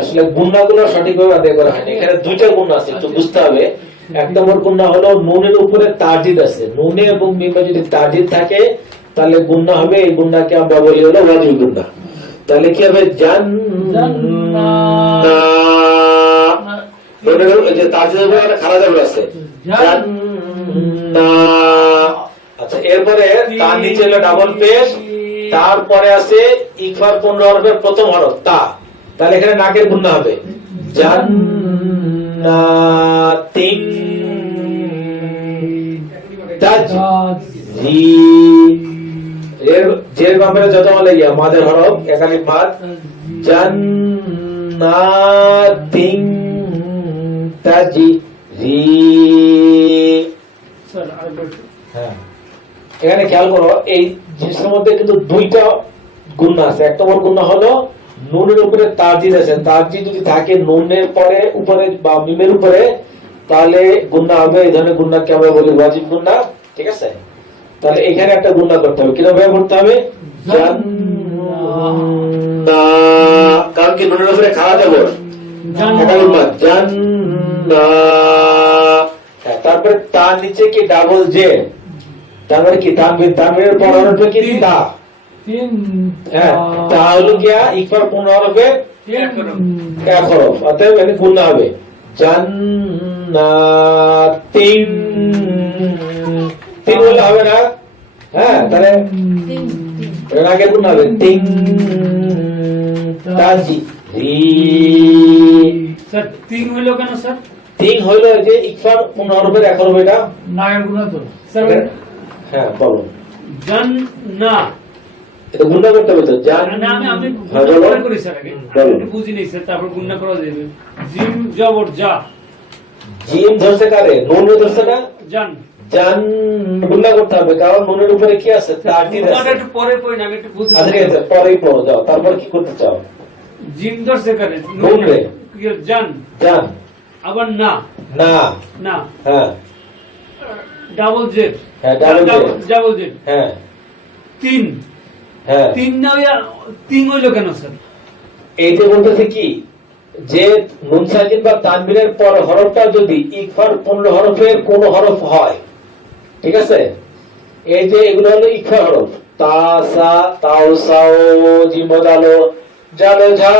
আসলে গুণাগুলো সঠিকভাবে আদায় করা হয়নি। এখানে দুইটা গুণ আছে, একটু বুঝতে হবে। এক নম্বর গুণা হলো নুনের উপরে তাজিদ আছে। নুনে এবং মিমে যদি তাজিদ থাকে তাহলে গুণা হবে। এই গুণাকে আমরা বলি হলো ওয়াজিব গুণা। তাহলে কি হবে? যে তাজিদের উপরে একটা খারাপ জাবর আছে জান্নাত। আচ্ছা এরপরে তার নিচে হলো ডাবল পেশ, তারপরে আছে ইকফার 15 হরফের প্রথম হরফ তা। তাহলে এখানে নাকের গুণা হবে জান্নাতিন তাজরি। এর জের বামে যত বলে ইয়া মাদের হরফ একালিফ মাদ জান্নাতিন তাজরি। স্যার আরেকবার হ্যাঁ এখানে খেয়াল করো, এই জিনিসের মধ্যে কিন্তু দুইটা গুণা আছে। এক নম্বর গুণা হলো নুনের উপরে তাজিদ আছে। তাজিদ যদি থাকে নুনের পরে উপরে বা মিমের উপরে তাহলে গুণা হবে। এই ধরনের গুণাকে আমরা বলি ওয়াজিব গুণা। ঠিক আছে, তাহলে এখানে একটা গুণা করতে হবে। কিভাবে করতে হবে? জান্নাত, কারণ কি নুনের উপরে খাড়া যাবো জান্নাত। তারপরে তার নিচে কি ডাবল জে, তারপরে কি তানবির, তানবিরের পর হরফে কি তা। তিন হ্যাঁ তা হলো গিয়া ইকফার 15 হরফের এক হরফ, অতএব এখানে গুণা হবে জান্নাতিন। তিন বলে হবে না। হ্যাঁ তাহলে তিন তিন এর আগে গুণা হবে তিন তাজি। স্যার তিন হইলো কেন স্যার? তিন হইলো যে ইকফার 15 হরফের এক হরফ এটা। নাকের গুণা তো। স্যার হ্যাঁ বলো। জান্না এটা গুণা করতে হবে তো না, আমি হ্যাঁ, গুণনা বলো। করে করি স্যার আগে। বলো। একটু বুঝি নেই স্যার, তারপর গুণনা করা যাবে। জিম জবর যা জিম ধরছে কারে? নুনে ধরছে না? জান জান গুণা করতে হবে, কারণ নুনের উপরে কি আছে? তাজিদ ওটা আছে। একটু পরে পড়ি না, আমি একটু বুঝতে আচ্ছা ঠিক আছে, পরেই পড়ো যাও। তারপর কি করতে চাও? জিম ধরছে কারে? নুন রে। জান জান আবার না না। না হ্যাঁ ডাবল জেড হ্যাঁ ডাবল জেড। ডাবল জেড হ্যাঁ তিন হ্যাঁ তিন না হইয়া তিন হইলো কেন স্যার? এই যে বলতেছে কি যে নুন সাকিন বা তানবিনের পর হরফটা যদি ইকফার 15 হরফের কোন হরফ হয়, ঠিক আছে, এই যে এগুলো হলো ইকফা হরফ তা সা তাও সাও জিম দালো জালো ঝা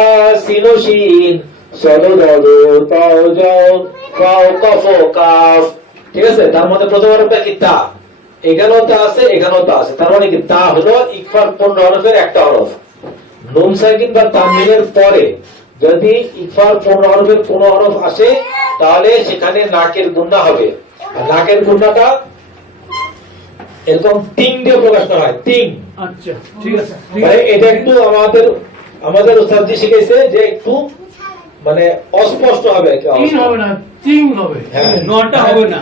সিনো শিন সদো দদো তাও যাও ফাও কফ কাফ। ঠিক আছে, তার মধ্যে প্রথম হরফটা কি তা। এখানেও তা আছে, এখানেও তা আছে, তার মানে কি তা হলো ইকফার 15 হরফের একটা হরফ। নুন সাকিন বা তানবিনের পরে যদি ইকফার 15 হরফের কোন হরফ আসে তাহলে সেখানে নাকের গুণনা হবে। আর নাকের গুণনাটা এরকম তিন দিয়ে প্রকাশ করা হয়, তিন। আচ্ছা ঠিক আছে, ঠিক মানে আছে। এটা একটু আমাদের উস্তাদজি শিখাইছে যে একটু মানে অস্পষ্ট হবে আর কি তিন অবস্থা। হবে না, তিন হবে, হ্যাঁ। নটা হবে না,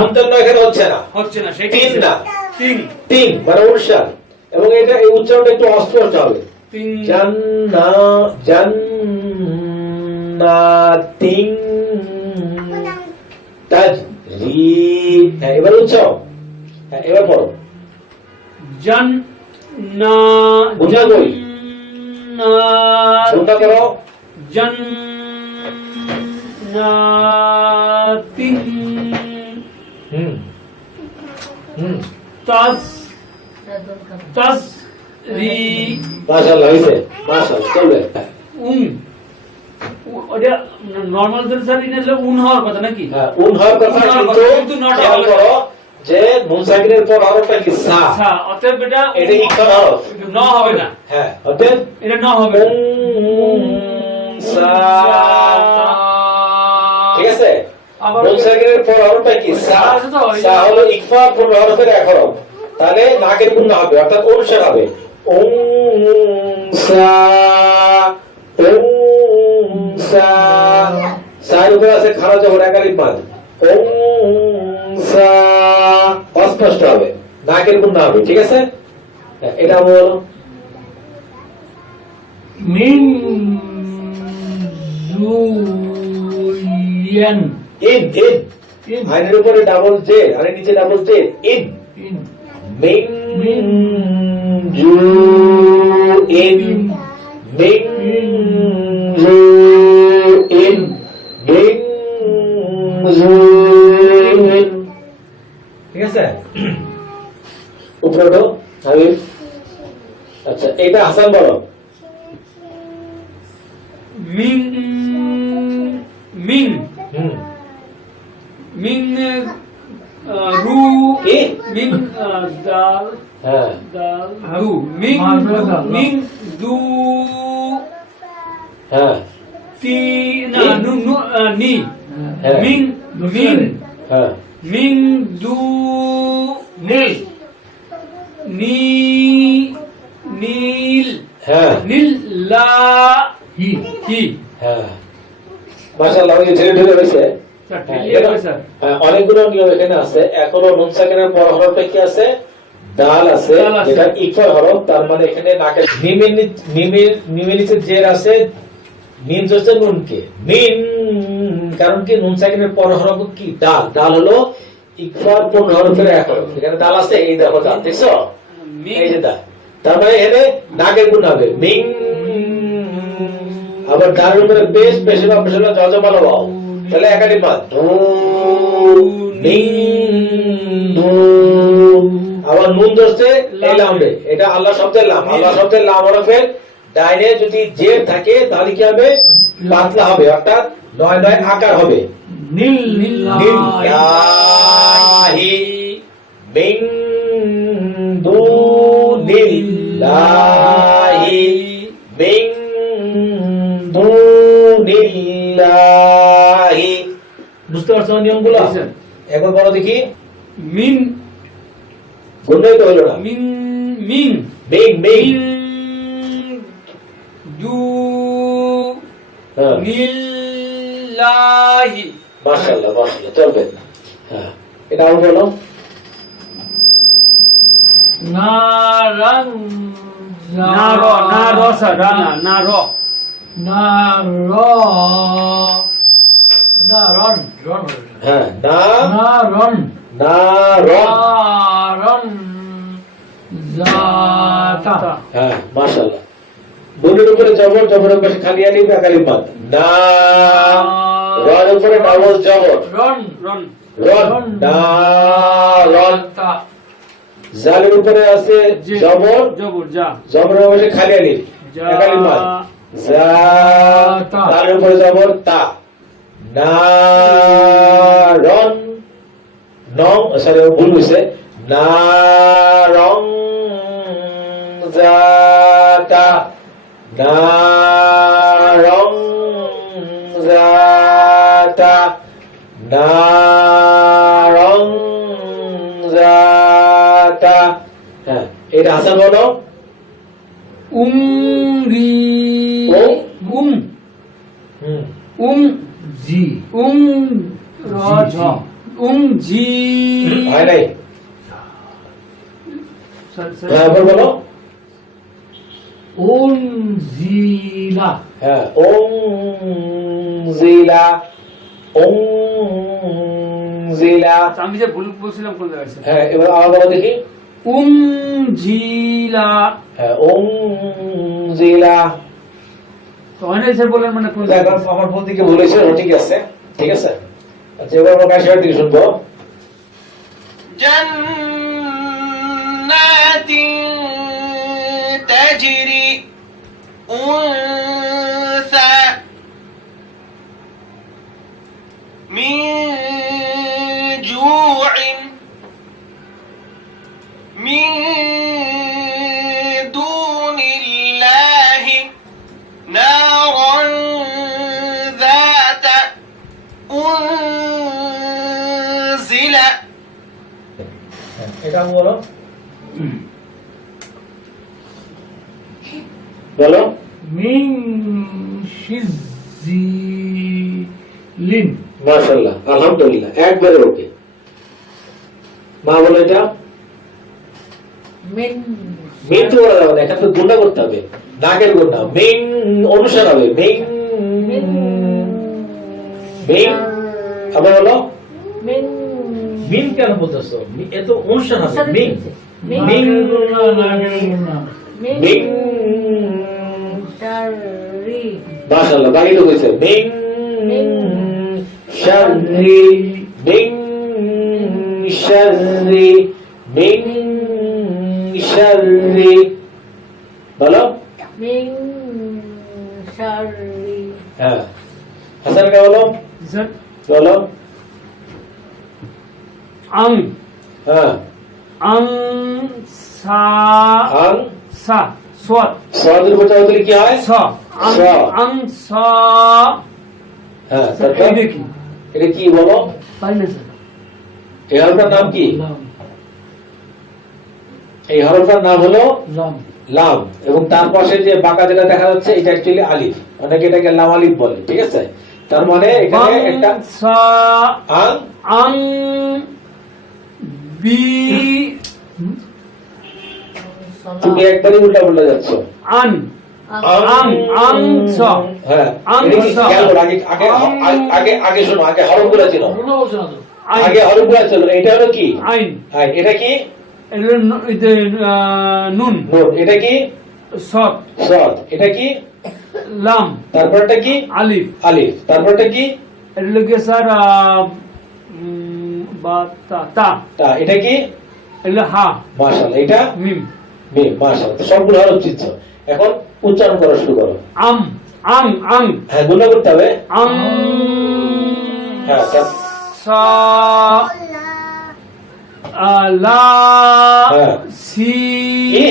মন্তব্য এখানে হচ্ছে না, হচ্ছে না, সেটাই তিন না, তিন, তিন মানে উচ্চারণ, এবং এটা এই উচ্চারণটা একটু অস্পষ্ট হবে। তিন, জান্নাতিন তাজরি। হ্যাঁ, এবার উচ্চারণ। হ্যাঁ, এবার পড়ো। গুণা কই? গুণা করো। জান্নাতিন হুম হুম, তাজরি মাশাআল্লাহ হয়েছে, মাশাআল্লাহ, চলবে। ওটা নরমাল স্যার এটা উন হওয়ার কথা নাকি? হ্যাঁ, উন হওয়ার কথা, উন হওয়ার কিন্তু কথা, কিন্তু নটা খেয়াল হবে। করো যে নুন সাকিনের পর হরফটা কি সা। আচ্ছা, অতএব এটা এটা ইকফার হরফ। ন হবে না, হ্যাঁ, অতএব এটা ন হবে না। সা। ঠিক আছে, আবার নুন সাকিনের পর হরফটা কি সা। আছে তো, ওই সা হলো ইকফা 15 হরফের এক হরফ, তাহলে নাকের গুণনা হবে, অর্থাৎ অনুসার হবে। সা, সা। সার উপর আছে খারাজ হবে একালিপ মাদ। সা অস্পষ্ট হবে, নাকের গুণনা হবে। ঠিক আছে, এটা বলো। মিন জুলিয়ান ইন, ইন, আইনের উপরে ডাবল জে আর নিচে ডাবল জে, ইন। ইন মিন জু ইন, মিন জু ইন, মিন জু ইন। ঠিক আছে, উপরে ওঠো হাবিব। আচ্ছা, এটা হাসান বলো। মিন মিন হুম, মিন রু কি? মিন দাল হ্যাঁ, দাল দু মিন মিন দু হ্যাঁ, তি না নু নু নি হ্যাঁ, মিন মিন হ্যাঁ, মিন দু নীল নি নীল হ্যাঁ, নীল লা হি হি হ্যাঁ। মাশাআল্লাহ, ওই ঢেলে ঢেলে হয়েছে। হ্যাঁ, অনেকগুলো নিয়ম এখানে আছে। এখনো নুন সাকিনের পর হরফে কি আছে? দাল আছে, দাল আছে। যেটা ইকফার হরফ, তার মানে এখানে নাকের মিমের নিচে জের আছে, মিম হচ্ছে নুনকে মিন, কারণ কি নুন সাকিনের পর হরফ কি দাল। দাল হলো ইকফার 15 হরফের এক হরফ, এখানে দাল আছে, এই দেখো দাল, দেখছো? এই যে দাল, তার মানে এখানে নাকের গুণ হবে মিং। আবার দালের উপরে বেশ বেশি বা বেশি জজমালো বাও, তাহলে একাধিক মাদ। আবার নুন ধরছে এই লামে, এটা আল্লাহ শব্দের লাম। আল্লাহ শব্দের লাম হরফের ডাইনে যদি জের থাকে তাহলে কি হবে? পাতলা হবে, অর্থাৎ নয় নয় আকার হবে। নীল নিল্লাহি মিন দুনিল্লাহি মিন দুনিল্লাহি। বুঝতে পারছো নিয়মগুলো? একবার বলো দেখি। মিন গুণই তো হলো না। মিন মিন মিন মিন, মিন দু হ্যাঁ, নীলাহি। মাশাআল্লাহ, মাশাআল্লাহ, চলবে। হ্যাঁ, এটা আবার বলো। নারান না র স্যার, না র হ্যাঁ, না নারন না রন। নারন জাতা হ্যাঁ, মাশাআল্লাহ। বুনের উপরে জবর, জবরের পাশে খালি আলিফ আকালিফ মাদ। না রন উপরে ডাবল জবর, রন রন রন না রন। তা জালের উপরে আছে জবর, জবর যা জবরের পাশে খালি আলিফ আকালিফ মাদ। জা, তার উপরে জবর তা। না রন নং, সরি ভুল হয়েছে, নারং জাতা নারং জাতা নারং জাতা। হ্যাঁ, এটা হাসান বলো। উমরি হুম। জি জি হয় নাই। হ্যাঁ, আবার বলো। উনজিলা হ্যাঁ, ওম জিলা ওম জিলা। আমি যে ভুল বলছিলাম কোন জায়গায় আছে? হ্যাঁ, এবার আবার বলো দেখি। উনজিলা হ্যাঁ, ওম জিলা। তো হয় না স্যার বলেন মানে কোন দেখো, জায়গায়? আমার ভুল দিকে বলেছে, ঠিক আছে, ঠিক আছে। আচ্ছা, এবার আমরা কাশিয়ার দিকে শুনবো। جنات تجري أنثى من جوع من دون الله نارا ذات أنزل এটা বলো, বলো। মিন শিজিলিন মাশাআল্লাহ, আলহামদুলিল্লাহ, একবারে ওকে। মা বলো এটা। মিন মেন তো বলা যাবে না, এখানে তো গুণা করতে হবে, নাকের গুণা। মেন অনুসার হবে, মেন মিন মেন। আবার বলো। মিন মিন কেন বলতেছো? এ তো অনুষ্ঠান হবে। মিন মিন মিন মিন মেন। শাররি মাশাআল্লাহ, বাকি তো কইছে মিন মিন শাররি মিন শাররি মিন শাররি। বলো। মিন শাররি হ্যাঁ, হাসান কে বলো, স্যার বলো। আং হ্যাঁ, আং সা আং সা সোয়াত সাদের উপর চাও তাহলে কি হয়? সা আং সা। আং সা হ্যাঁ, স্যার তারপর এটা কি এটা কি বলো? পাই না স্যার এই হরফটার নাম কি? লাম এই হরফটার নাম হলো লাম লাম, এবং তার পাশে যে বাঁকা যেটা দেখা যাচ্ছে এটা অ্যাকচুয়ালি আলিফ, অনেকে এটাকে লাম আলিফ বলে, ঠিক আছে। তার মানে এখানে একটা সা আং আং বি তুমি একবারই উল্টা পাল্টা যাচ্ছ। আন আং আং সা হ্যাঁ, আং এটা কি সা। খেয়াল করো, আগে আগে আগে আগে শোনো, আগে হরফগুলো চেনো, আইন আগে হরফগুলো চলো। এটা হলো কি? আইন হ্যাঁ, এটা কি? এটা নুন নুন। এটা কি? সৎ সদ। এটা কি? লাম তারপরটা কি? আলিফ আলিফ। তারপরটা কি? এটা লোকে স্যার বা তা তা তা। এটা কি? এটা হা মাশাআল্লাহ, এটা মিম মিম। মাশাআল্লাহ, তো সবগুলো হরফ চিনছ। এখন উচ্চারণ করা শুরু করো। আম আং আং হ্যাঁ, গুণা করতে হবে। আং হ্যাঁ, সা লা হ্যাঁ। সি কি?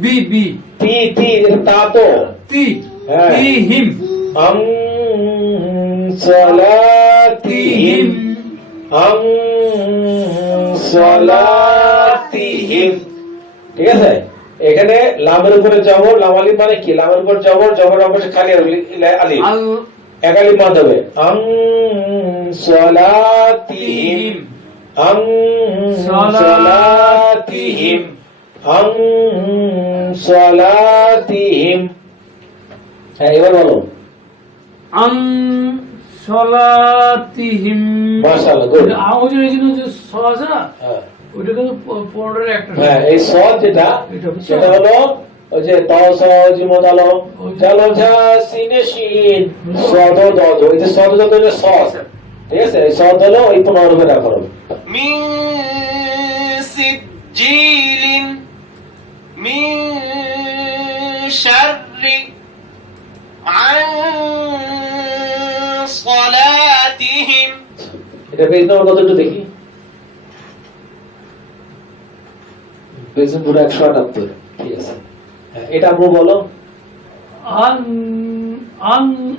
বি বি তি তি, এটা তা তো। তি হ্যাঁ। তি হিম আম সালাতিহিম আম সালাতিহিম। ঠিক আছে, এখানে লামের উপরে জবর, লাম আলিফ মানে কি? লামের উপর জবর, জবর অবশ্যই খালি আলিফ, আল এক আলিফ বাদ হবে। আম সালাতিহিম আম সালাতিহিম আম সালাতিহিম। হ্যাঁ, এবার বলো। আন সলাতিহিম মাশাআল্লাহ, গুড। ওই যে স আছে না হ্যাঁ, ওইটা কিন্তু পনেরোর একটা হ্যাঁ, এই সদ যেটা, এটা বুঝছো? সেটা হলো ওই যে জিমদালো জালো ঝা সিনে শিন সদ দদ, এই যে সদ দদ হলো সদ, ঠিক আছে। এই সদ হলো ওই 15 রূপে রাখা হবে। من سجيل من شر عن صلاتهم এটা পেজ নম্বর কত একটু দেখি। প্রেজেন্ট পুরো 178। ঠিক আছে, হ্যাঁ, এটা আব্বু বলো।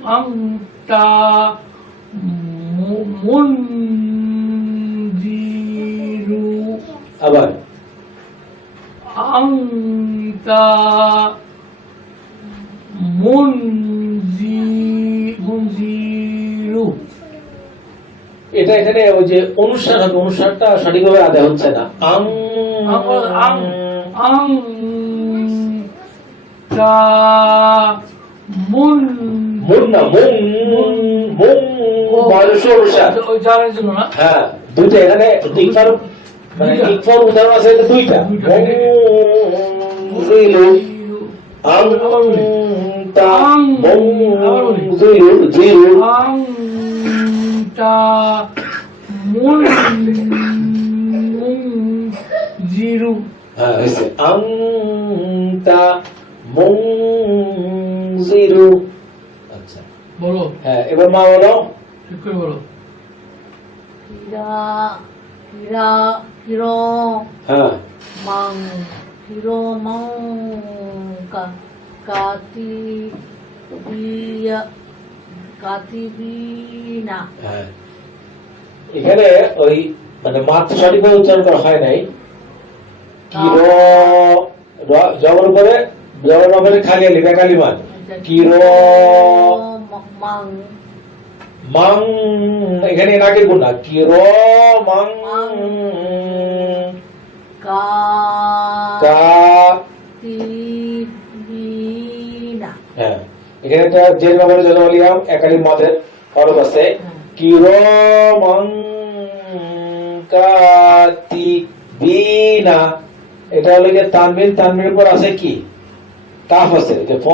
আন্তা মুনজিরু আবার আন্তা মুনজিরু। এটা এখানে ওই যে অনুষ্ঠান হবে, অনুষ্ঠানটা সঠিকভাবে আদায় হচ্ছে না। আন্তা মুন মুন না, মুন মুন বয়স অনুষ্ঠান। ওই জানার জন্য না। হ্যাঁ, দুইটা এখানে ইকফার মানে ইকফার উদাহরণ আছে এটা দুইটা। মুনজিলু আনতা মুনজিলু জিলু আন্তা মুনজিরু। হ্যাঁ হয়েছে, আনতা মুনজিরু। আচ্ছা, বলো, হ্যাঁ এবার মা বলো। ঠিক করে বলো। হিরো হ্যাঁ মাং হিরো মাং কাতিবিনা। হ্যাঁ, এখানে ওই মানে মাত্র সঠিকভাবে উচ্চারণ করা হয় নাই। জবর করে জবর নম্বরে খালি আলি বেকালি মান মাং মাং, এখানে নাকে গুণা মাং কাতিবিনা। হ্যাঁ, এখানে একটা যে নম্বরে জনবলিয়াম একালি মাদের হরফ আছে মাং কাতিবিনা। এটা হলো গিয়ে তানবিন, তানবিনের পর আছে কি কাফ আছে, যে ফ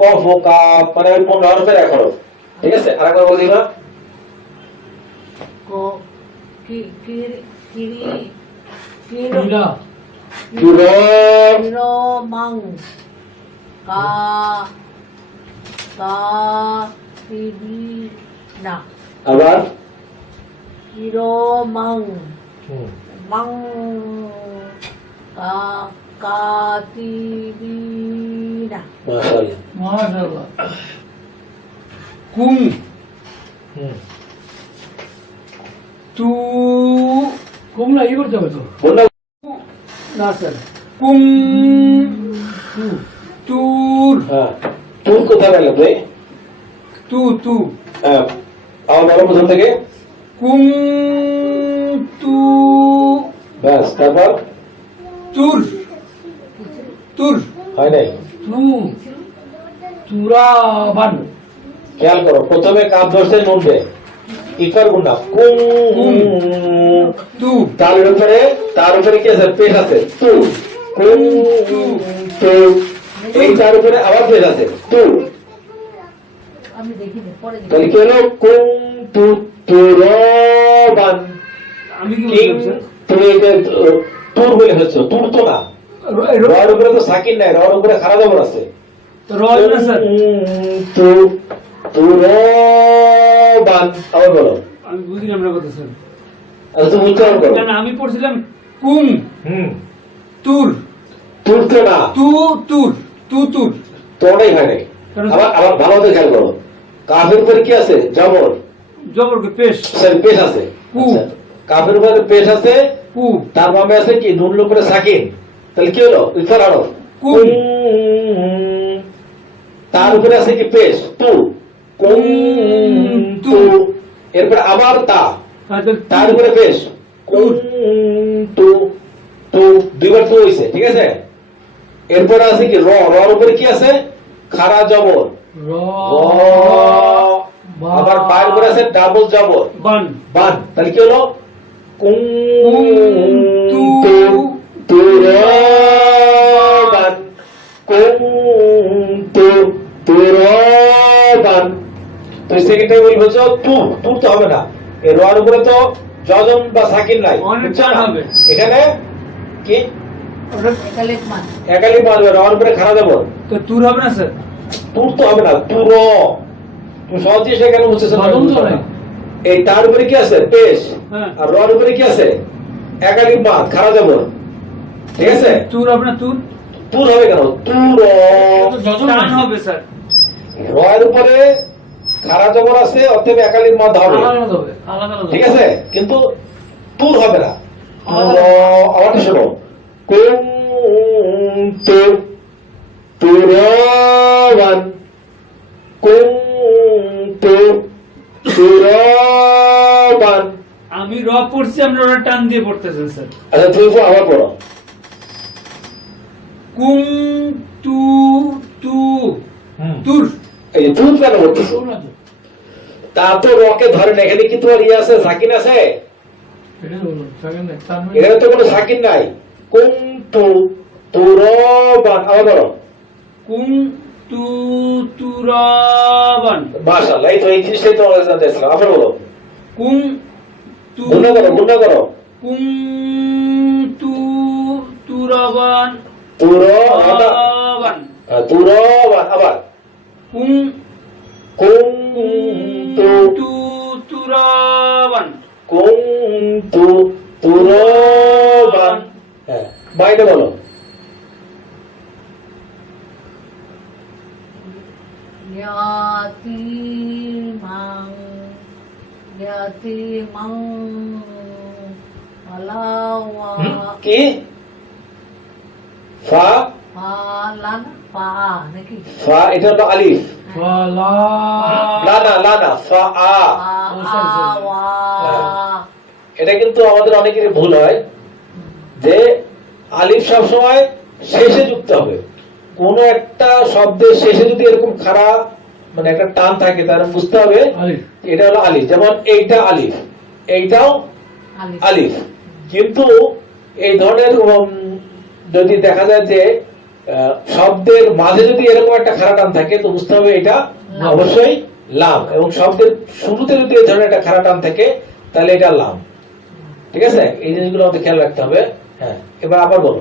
কফ ও কাফ, মানে কোন হরফের এক হরফ। ঠিক আছে, আরেকবার বলি না। হিরো মাং কাতিবিনা। আবার হিরো মাং মাং কাতিবিনা। মাশাআল্লাহ। মাশাআল্লাহ। কুম তু কুম না ই করতে হবে তো বললাম না স্যার। কুম তুর হ্যাঁ, তুর কোথায় গেল ভাই? তু তু হ্যাঁ, আমার বলো প্রথম থেকে। কুম তু ব্যাস, তারপর তুর তুর হয় নাই। তু তুরাবান। খেয়াল করো, প্রথমে কাপ ধরছে নুনবে ইকফার গুণা কুম, তু তার উপরে কি আছে? পেশ আছে তু, কুম তু। এই তার উপরে আবার পেশ আছে তু। আমি দেখিনি, পরে দেখি। তাহলে কি হলো? কুম তু তুরাবান। আমি কি কি বলছিলাম স্যার? তুমি এটা তুর বলে হচ্ছে, তুর তো না। রয়ের উপরে তো সাকিন নাই, রয়ের উপরে খারাপ জবর আছে। রয় না স্যার। তু তুরাবান। আবার বলো। আমি বুঝলাম না কথা স্যার। আচ্ছা, তুমি উচ্চারণ করো। না না, আমি পড়ছিলাম কুম হুম, তুর তুর তো না, তু তুর তু তুর। তোটাই হয় নাই। আবার আবার ভালো করে খেয়াল করো, কাফের উপরে কি আছে? জবর, জবরকে পেশ পেশ আছে। কু। আচ্ছা, কাফের উপরে পেশ আছে, কু তার নামে আছে কি নুন উপরে সাকিন। তাহলে কি হলো? ইফার হরফ কুম। তার উপরে আছে কি পেশ তু, কুম তু। এরপরে আবার তা, তার উপরে পেশ কুম তু, তু দুইবার তু হইছে। ঠিক আছে, এরপরে আছে কি রর উপরে কি আছে? খাড়া জবর র আবার পায়ের উপরে আছে ডাবল জবর বান। বান। তাহলে কি হলো? কুম তু তুরাবান, কুম তু তুরাবান। তো সেকেন্ড টাইম বলছো তু, তুর তো হবে না, এই রর উপরে তো যজম বা সাকিন নাই, অনেক বুঝছো না? হবে। এখানে কি একালিক মান। একালি মারবে, রর উপরে খাড়া জবর। তো তুর হবে না স্যার? তুর তো হবে না, তুর। তুমি সহজে সে কেন বুঝতেছ না? জজম তো নাই। এই তার উপরে কি আছে? পেশ। হ্যাঁ। আর রর উপরে কি আছে? একালি মাদ খাড়া জবর। ঠিক আছে? তুর আপনার তুর তুর হবে কেন? তুর টান হবে স্যার। রয়ের উপরে খাড়া জবর আছে, অতএব একালির মধ্যে হবে, আলাদা ঠিক আছে? কিন্তু তুর হবে না। আমাকে শোনো, কুনতু তুরাবান, কুনতু তুরাবান। আমি র পড়ছি, আপনারা টান দিয়ে পড়তেছেন স্যার। আচ্ছা তুমি আবার পড়ো। কুম তু তু তুর। এই যে তুর কেন বলতেছো? তা তো রকে ধরেন, এখানে কি তোমার ইয়ে আছে, সাকিন আছে? এখানে তো কোনো সাকিন নাই। কুনতু তুরাবান, আবার বলো। কুম তু তুরাবান। মাশাআল্লাহ, এই তো এই জিনিসটাই তোমার কাছে জানতে চাইছিলাম। আবার বলো। কুম তু গুণা করো, গুণা করো। কুম তু তুরাবান তুরাবান, তুরাবান। আবার কুম কুনতু তু তুরাবান। কুনতু তুরাবান। হ্যাঁ, বাইরে বলো। ইয়াতিমাং ইয়াতিমাং আলাওয়া কি? ফা, পালান পা নাকি ফা এটা হলো আলিফ। লানা, লানা, ফা আ। আওয়া এটা কিন্তু আমাদের অনেকেরই ভুল হয় যে আলিফ সবসময় শেষে যুক্ত হবে। কোন একটা শব্দের শেষে যদি এরকম খাড়া মানে একটা টান থাকে, তাহলে বুঝতে হবে এটা হলো আলিফ। যেমন এইটা আলিফ, এইটাও আলিফ আলিফ। কিন্তু এই ধরনের যদি দেখা যায় যে শব্দের মাঝে যদি এরকম একটা খাড়া টান থাকে, তো বুঝতে হবে এটা লাম। অবশ্যই লাম। এবং শব্দের শুরুতে যদি এই ধরনের একটা খাড়া টান থাকে, তাহলে এটা লাম। ঠিক আছে? এই জিনিসগুলো আমাদের খেয়াল রাখতে হবে। হ্যাঁ, এবার আবার বলো।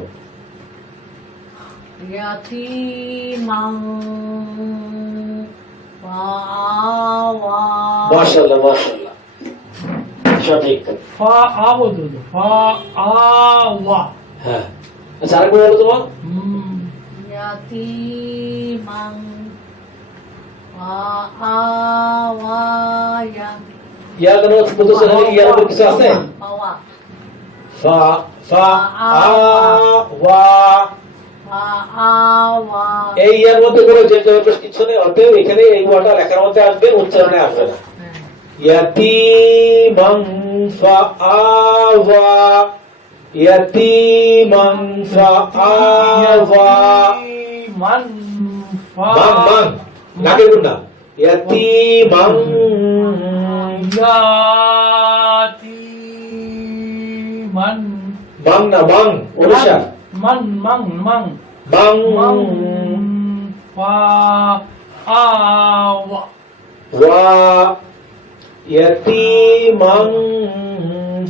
ইয়াতিমাং আওয়া মাশাআল্লাহ, মাশাআল্লাহ, সঠিক। হ্যাঁ, আচ্ছা আরেকবার বলো তোমার। ইয়াতিমাং আওয়া ইয়ার কোনো বলতেছো না? ইয়ার উপর কিছু আছে? পাওয়া ফা, ফা আ ওয়া। আওয়া এই ইয়ার মধ্যে কোনো যে কিছু নেই, অতএব এখানে এই ওয়াটা লেখার মধ্যে আসবে, উচ্চারণে আসবে না। ইয়াতিমাং ফাআওয়া, ইয়াতিমাং ফাআওয়া। মান, মান, নাকে গুণা। ইয়াতিমাং, মাং না, মাং অনুসার। মাং, ওয়া, ইয়াতিমাং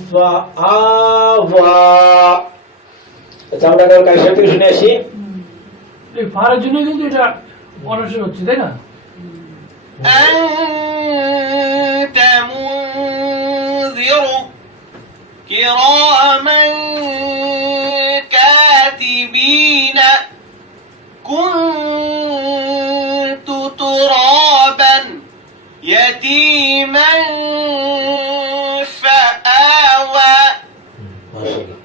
ফাআওয়া। আচ্ছা আমরা কাইসার থেকে শুনে আসি। ফারের জন্য কিন্তু এটা অনসর হচ্ছে, তাই না? أنت منذر كراما كاتبين كنت ترابا يتيما فآوى মাশাআল্লাহ।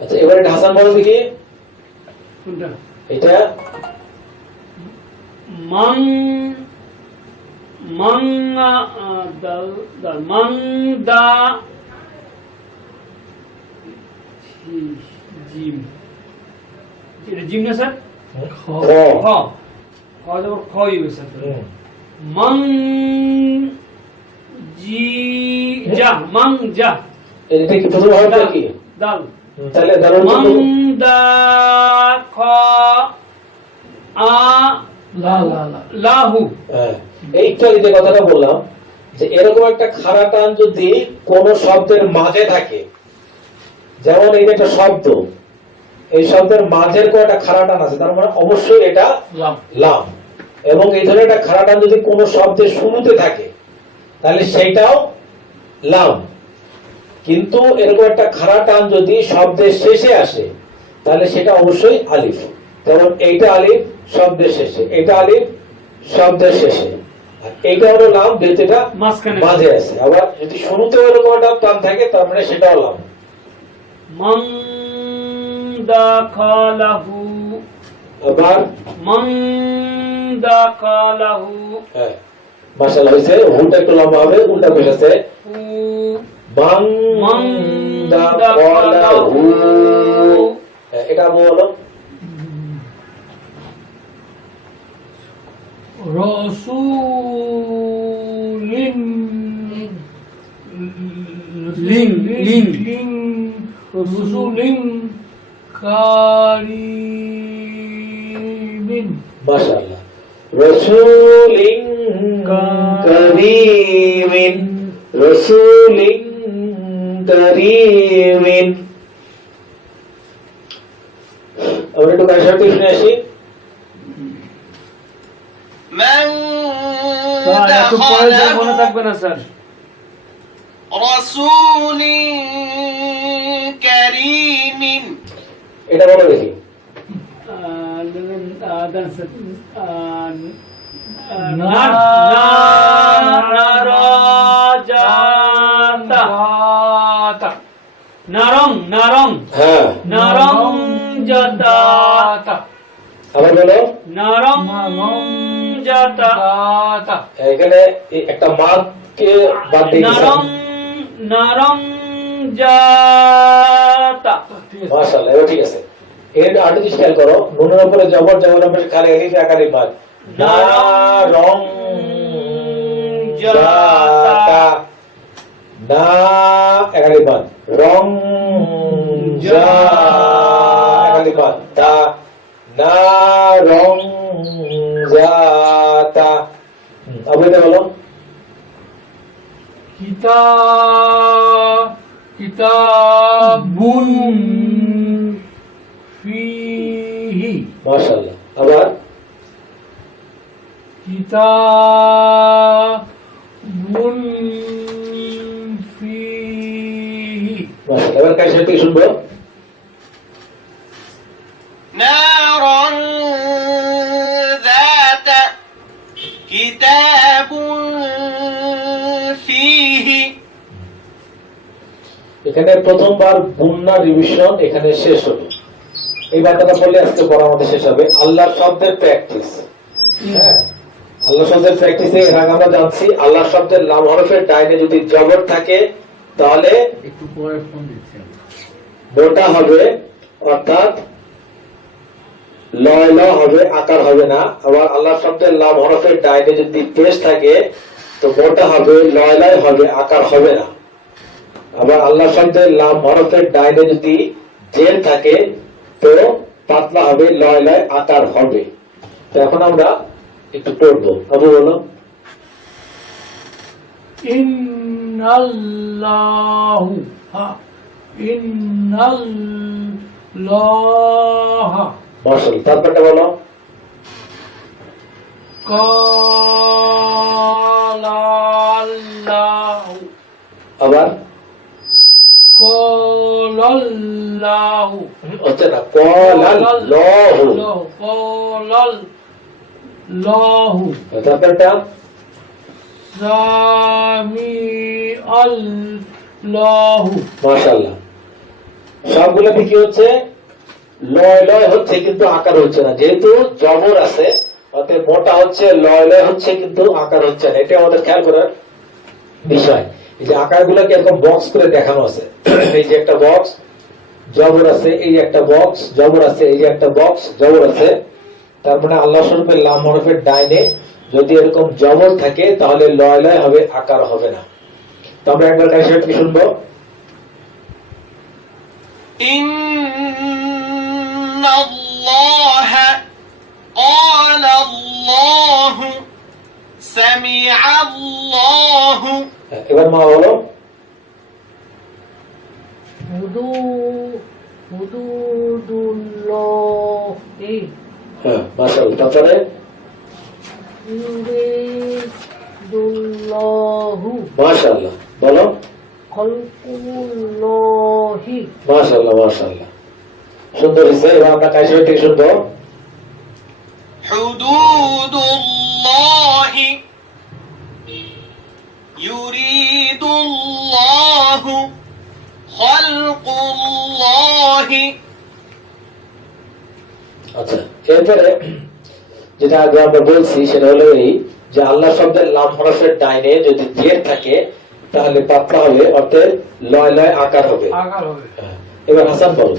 আচ্ছা এবারে হাসান বলো দেখি। কোনটা? এটা মাং মাং দাল দাল মাং দা জিম, এটা জিম না স্যার? খ। খ খ যখন খ হবে স্যার। মাং জি যা, মাং যা। এটা কি প্রথম হরফটা কি? দাল। তাহলে দারুণ মাং দা খ আ লাহু। এইটা যে কথাটা বললাম যে এরকম একটা খাড়া টান যদি কোন শব্দের মাঝে থাকে, যেমন এই যে একটা শব্দ, এই শব্দের মাঝের কোন একটা খাড়া টান আছে, তার মানে অবশ্যই এটা লাম। এবং এই ধরনের একটা খাড়া টান যদি কোন শব্দের শুরুতে থাকে, তাহলে সেইটাও লাম। কিন্তু এরকম একটা খাড়া টান যদি শব্দের শেষে আসে তাহলে সেটা অবশ্যই আলিফ। যেমন এইটা আলিফ শব্দের শেষে, এটা আলিফ শব্দের শেষে, আর এইটা হলো লাম যেহেতু এটা মাঝখানে। মাঝে আছে। আবার যদি শুরুতে এরকম একটা টান থাকে তার মানে সেটাও লাম। মান দাখালাহু, আবার মান দাখালাহু, হ্যাঁ মাশাআল্লাহ হয়েছে। হুটা একটু লম্বা হবে, উল্টা পেশ আছে হু, মান মান দাখালাহু। হ্যাঁ, এটা বলো রাসূলিন, লিং লিং লিং রাসূলিন কারীমিন। মাশাআল্লাহ। রাসূলিন কারীমিন, রাসূলিন কারীমিন। আমরা একটু কার সাথে শুনে আসি। من স্যার এত পরে যা মনে دخله থাকবে না স্যার। رسول كريم এটা বলো দেখি। নারং নারং হ্যাঁ নারং জাতা, আবার বলো। নারং জাতা, এখানে এই একটা মাদকে বাদ দিয়ে নারং দিয়েছেন। নারং জাতা। মাশাআল্লাহ, এবার ঠিক আছে। এর আরেকটা জিনিস খেয়াল করো, নুনের উপরে জবর, জবরের উপরে খালি আলিফ আকারে বাদ। না রং জাতা, না একালি বাদ, রং জা একালি বাদ, তা না রং জাতা। আবার এটা বলো। কিতাবুন ফিহি, মাশাআল্লাহ। আবার কিতাবুন ফিহি, মাশাআল্লাহ। এবার কার সাথে শুনবো। نارا ذات كتاب فيه এখানে প্রথমবার গুন্না রিভিশন এখানে শেষ হলো। এই বার্তাটা পড়লে আজকে পড়া আমাদের শেষ হবে। আল্লাহ শব্দের প্র্যাকটিস, হ্যাঁ আল্লাহ শব্দের প্র্যাকটিসে এর আগে আমরা জানছি আল্লাহ শব্দের লাম হরফের ডাইনে যদি জবর থাকে তাহলে একটু পরে ফোন দিচ্ছি। মোটা হবে, অর্থাৎ লয় ল হবে, আকার হবে না। আবার আল্লাহ শব্দের লাম হরফের ডাইনে যদি পেশ থাকে তো মোটা হবে, লয় লয় হবে, আকার হবে না। আবার আল্লাহ শব্দের লাম হরফের ডাইনে যদি জের থাকে তো পাতলা হবে, লয় লয় আকার হবে। তো এখন আমরা একটু পড়বো। আবু বলো। ইন্নাল্লাহু, ইন্নাল্লাহ, মাশাআল্লাহ। তারপরটা বলো। কালাল্লাহু, আবার কালাল্লাহু, হচ্ছে না, কলাল্লাহু। কালাল্লাহু, তারপরটা সামিআল্লাহু। মাশাআল্লাহ। সবগুলোতে কি হচ্ছে, লয় লয় হচ্ছে কিন্তু আকার হচ্ছে না। যেহেতু জবর আছে অতএব মোটা হচ্ছে, লয় লয় হচ্ছে কিন্তু আকার হচ্ছে না। এটা আমাদের খেয়াল করার বিষয়। এই যে আকারগুলোকে এরকম বক্স করে দেখানো আছে। এই যে একটা বক্স জবর আছে, এই একটা বক্স জবর আছে, এই যে একটা বক্স জবর আছে। তার মানে আল্লাহ শরীফের লাম হরফের ডাইনে যদি এরকম জবর থাকে তাহলে লয় লয় হবে, আকার হবে না। তো আমরা একবার কার সাথে শুনবো। إن الله قال الله سمع الله এবার মা বলো। হুদুদুল্লাহ, এই হ্যাঁ মাশাআল্লাহ। তারপরে ইউরিদুল্লাহু মাশাআল্লাহ বলো। খলকুল্লাহি মাশাআল্লাহ মাশাআল্লাহ, সুন্দর হয়েছে। এবার আমরা কাইসা থেকে শুনবো। حدود الله يريد الله خلق الله। আচ্ছা, এরপরে যেটা আগে আমরা বলছি সেটা হলো এই যে আল্লাহ শব্দের লাম হরফের ডাইনে যদি জের থাকে তাহলে পাতলা হবে, অর্থাৎ লয় লয় আকার হবে। আকার হবে। হ্যাঁ, এবার হাসান বল।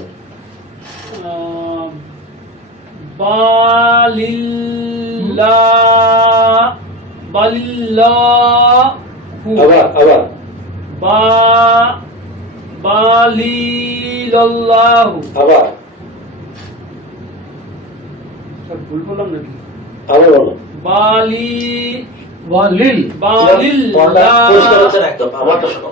বালিল্লাহু আবার বালিল্লাহু। আবার স্যার ভুল বললাম নাকি? আবার বলো। ওয়ালিল পড়াটা পরিষ্কার হচ্ছে না একদম, আমারটা শোনো।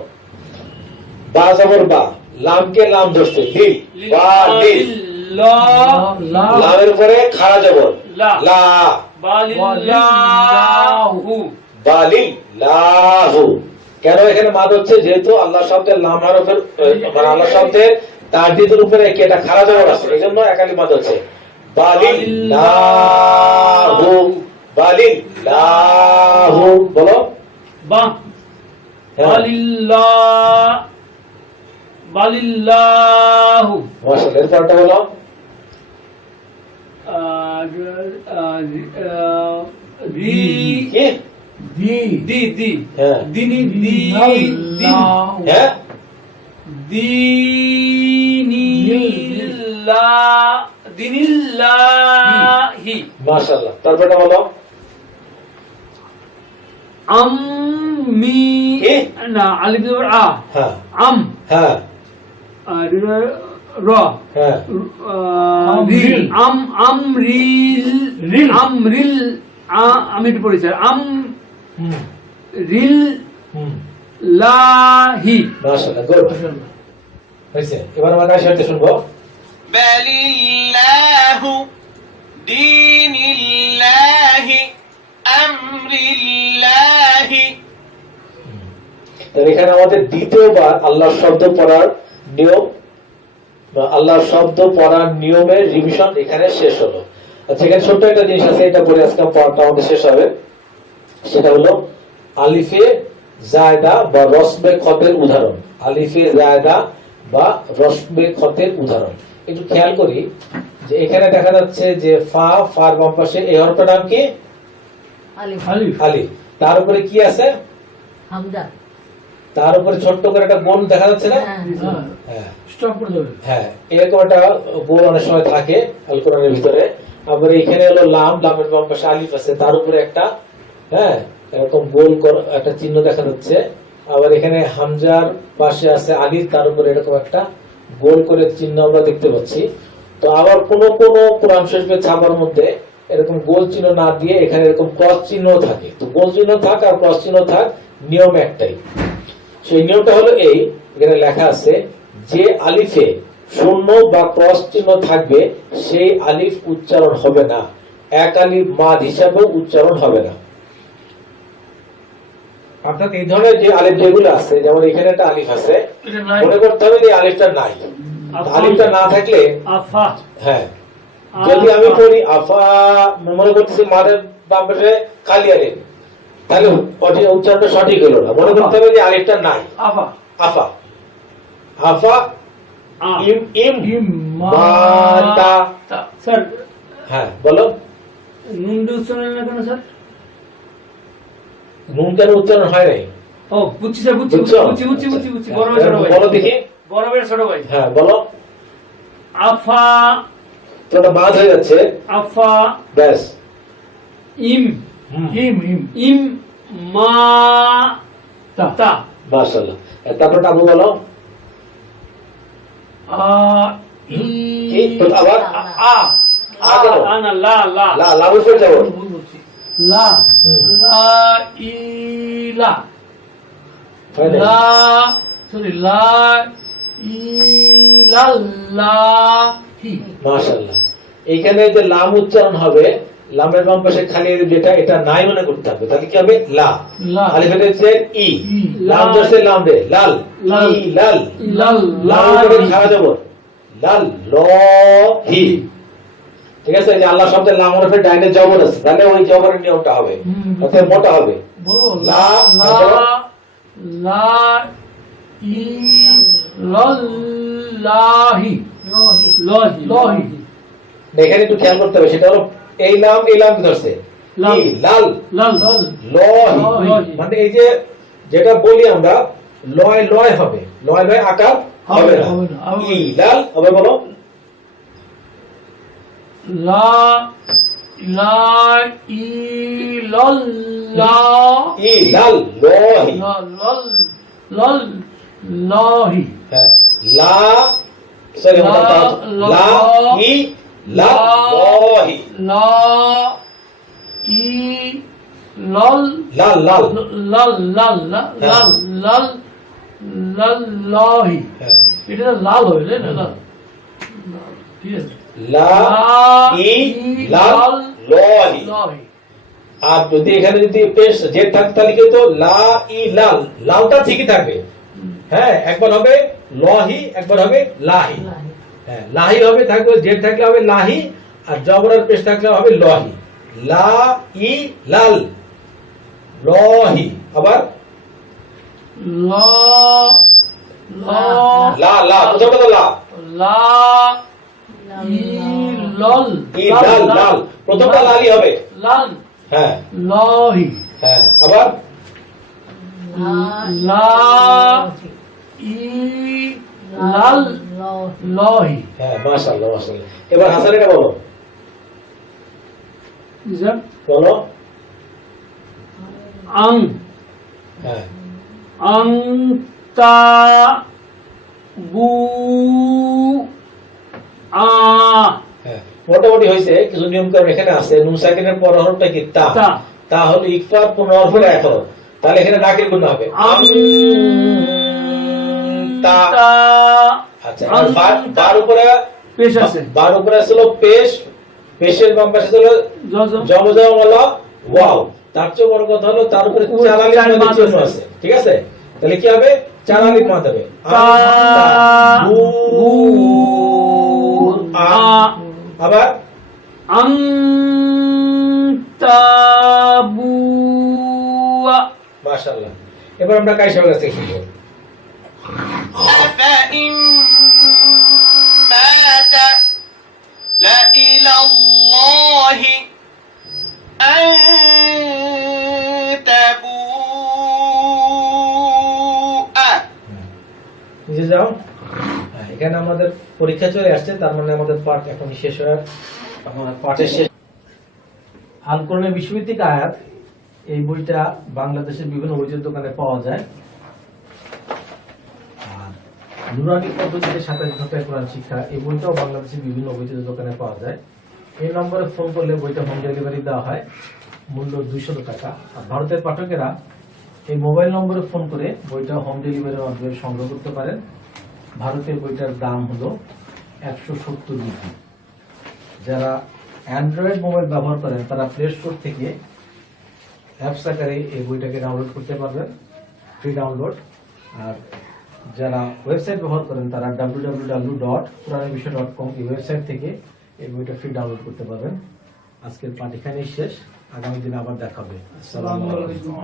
বা জবর বা, লামকে লাম ধরছে, লিল, বা লিল। লামের উপরে খাড়া জবর, লা। লা, বালিল্লাহু বালিল লাহু। কেন এখানে মাদ হচ্ছে? যেহেতু আল্লাহ শব্দের লাম হরফের মানে আল্লাহ শব্দের তারদিদের উপরে কি এটা খাড়া জবর আছে, এই জন্য একালি মাদ হচ্ছে। বালিল লাহু, বালিল লাহু। বলো। বা হ্যাঁ। বালিল্লাহু। মাশাআল্লাহ, এরপরটা বলো। রি কি? দি দি দি হ্যাঁ। দিনি দি হ্যাঁ, দিনিল্লাহি। মাশাআল্লাহ, তারপরটা বলো। আম্মি কি? না আলিফ জবর আ। হ্যাঁ আম হ্যাঁ আর র হ্যাঁ রিল আমরিল রিল। আমরিল আমি একটু পড়েছি আম হুম রিল হুম লাহি। মাশাআল্লাহ, গুড হয়েছে। এবার আমরা কাছে হতে শুনবো। بل الله دين الله أمر الله। তাহলে এখানে আমাদের দ্বিতীয়বার আল্লাহর শব্দ পড়ার নিয়ম বা আল্লাহর শব্দ পড়ার নিয়মের রিভিশন এখানে শেষ হলো। আচ্ছা, এখানে ছোট্ট একটা জিনিস আছে, এটা পড়ে আজকে পড়াটা আমাদের শেষ হবে। সেটা হলো আলিফে জায়দা বা রসবে খতের উদাহরণ। আলিফে জায়দা বা রসবে খতের উদাহরণ একটু খেয়াল করি যে এখানে দেখা যাচ্ছে যে ফা, ফার বাম পাশে এই হরফটার নাম কি? আলিফ আলিফ আলিফ। তার উপরে কি আছে? হামজা তার উপরে ছোট্ট করে একটা গোল দেখা যাচ্ছে না? হ্যাঁ হ্যাঁ হ্যাঁ স্টপ করে দেবে হ্যাঁ, এরকম একটা গোল অনেক সময় থাকে আল কোরআনের ভিতরে। আবার এখানে হলো লাম, লামের বাম পাশে আলিফ আছে, তার উপরে একটা হ্যাঁ এরকম গোল একটা চিহ্ন দেখা যাচ্ছে। আবার এখানে হামজার পাশে আছে আলিফ, তার উপরে এরকম একটা গোল করে চিহ্ন আমরা দেখতে পাচ্ছি। তো আবার কোন কোন কোরআন শরীফের ছাপার মধ্যে এরকম গোল চিহ্ন না দিয়ে এখানে এরকম ক্রস চিহ্ন থাকে। তো গোল চিহ্ন থাক আর ক্রস চিহ্ন থাক, নিয়ম একটাই। সেই নিয়মটা হলো এই, এখানে লেখা আছে যে আলিফে শূন্য বা ক্রস চিহ্ন থাকবে সেই আলিফ উচ্চারণ হবে না, এক আলিফ মাদ হিসাবেও উচ্চারণ হবে না। অর্থাৎ এই ধরনের যে আলিফ যেগুলো আছে, যেমন এখানে একটা আলিফ আছে, এটা নাই মনে করতে হবে যে আলিফটা নাই। আলিফটা না থাকলে আফা হ্যাঁ, যদি আমি পড়ি আফা, মনে করতেছি মাদের বাম পাশে খালি আলিফ, তাহলে উচ্চারণটা সঠিক হলো না। মনে করতে হবে যে আলিফটা নাই। আবা আফা, আফা, আ। ইম ইম মাতা। স্যার হ্যাঁ বলো। নুন দিয়ে উচ্চারণ না কেন স্যার? নুন কেন উচ্চারণ হয় নাই? ও বুঝছি স্যার, বুঝছি বুঝছো? বুঝছি বুঝছি বুঝছি বুঝছি হ্যাঁ, বড় ভাই ছোট ভাই, বলো দেখি। বড় ভাই ছোট ভাই। হ্যাঁ বলো। আফা তো ওটা বাদ হয়ে যাচ্ছে, আফা ব্যাস। ইম ইম ইম ইম মা তা তা। মাশাআল্লাহ। তারপর আবু বলো। আ ই কি? তো আবার আ আ কেন? না লা লা লা, লাম উপরে যাবো। ভুল বলছি লা হুম। লা ই লা হয় নাই? লা সরি লা ই লা লা হি মাশাআল্লাহ। এইখানে যে লাম উচ্চারণ হবে লামের বাম পাশে খালি যেটা এটা নাই মনে করতে হবে, তাহলে কি হবে লা। লা। আলিফের হচ্ছে ই, ই। লাম ধরছে লাম রে লাল, লাল। ই লাল, লাল লাল করে খাওয়া যাব লাল ল হি। ঠিক আছে, এই যে আল্লাহ শব্দের লাম হরফের ডাইনে জবর আছে, তাহলে ওই জবরের নিয়মটা হবে, অর্থাৎ মোটা হবে। বলবো লা, লা লা ই লাল্লাহি লোহি লহি লহি এখানে একটু খেয়াল করতে হবে, সেটা হলো এই লাম কি ধরছে লাল। ই লাল লাল লহি, লহি। মানে এই যে যেটা বলি আমরা লয় লয় হবে, লয় লয় আকার হবে না। হবে না, হবে ই লাল হবে, বলো লা লা ইল্লাল্লা ই লাল লহি। লাল লাল লহি হ্যাঁ, লা সরি লা, লা, লা ই লাল লহি, লা ই লাল লাল লাল লাল লাল লাল লাল লাল লহি হ্যাঁ, এটা তো লাল হবে তাই না? লাল ঠিক আছে লা ই লাল লহি। লহি আর যদি এখানে যদি পেশ জেড থাকে তাহলে কিন্তু লা ই লাল, লালটা ঠিকই থাকবে। হ্যাঁ, একবার হবে লহি, একবার হবে লাহি। হ্যাঁ, লাহি হবে, থাকবে জেড থাকলে হবে লাহি, আর জবরের পেশ থাকলে হবে লহি। লা ই লাল লহি। আবার লা লা লা লা, প্রথম কথা লা লা ই লাল ই লাল লাল, প্রথমটা লালি হবে। লাল হ্যাঁ লহি হ্যাঁ, আবার লা ই লাল লোহি লহি হ্যাঁ, মাশাআল্লাহ মাশাআল্লাহ। এবার হাসান এটা বলো, বলো আং হ্যাঁ আংতা বু আ হ্যাঁ, মোটামুটি হয়েছে। কিছু নিয়ম কানুন এখানে আছে। নুন সাকিনের পর হরফটা কি তা, তা। তা হলো ইকফার পূর্ণ হরফের এক হরফ, তাহলে এখানে নাকের গুণ হবে আং তা। তা আচ্ছা, আর বার উপরে পেশ আছে বার উপরে ছিল পেশ, পেশের বাম পাশে ছিল জমজমলা ওয়াও। তার চেয়ে বড় কথা হলো তার উপরে চার আলিফ চার মাদের মাদ চিহ্ন আছে। আছে। ঠিক আছে, তাহলে কি হবে? চার আলিফ মাদ হবে। তা বু বু আ। আ আবার আংতা বু আ মাশাআল্লাহ। এবার আমরা কাইসার কাছ থেকে শিখব। أفإن مات لإلى الله أن تبوء নিচে যাও। হ্যাঁ, এখানে আমাদের পরীক্ষা চলে আসছে, তার মানে আমাদের পাঠ এখন শেষ হয়ে পাঠের শেষ। আল কোরআনের বিশ্বভিত্তিক আয়াত, এই বইটা বাংলাদেশের বিভিন্ন বইয়ের দোকানে পাওয়া যায়। আর নুরানি পদ্ধতিতে 27 ঘন্টায় কোরআন শিক্ষা, এই বইটাও বাংলাদেশের বিভিন্ন বইয়ের দোকানে পাওয়া যায়। এই নম্বরে ফোন করলে বইটা হোম ডেলিভারি দেওয়া হয়, মূল্য 200 টাকা। আর ভারতের পাঠকেরা এই মোবাইল নম্বরে ফোন করে বইটা হোম ডেলিভারির মাধ্যমে সংগ্রহ করতে পারেন। ভারতের বইটার দাম হলো 170 রুপি। যারা অ্যান্ড্রয়েড মোবাইল ব্যবহার করেন তারা প্লে স্টোর থেকে অ্যাপস আকারে এই বইটাকে ডাউনলোড করতে পারবেন, ফ্রি ডাউনলোড। আর যারা ওয়েবসাইট ব্যবহার করেন তারা www.quranebishoy.com এই ওয়েবসাইট থেকে এই বইটা ফ্রি ডাউনলোড করতে পারবেন। আজকের পাঠ এখানেই শেষ, আগামী দিনে আবার দেখা হবে। আসসালামু আলাইকুম।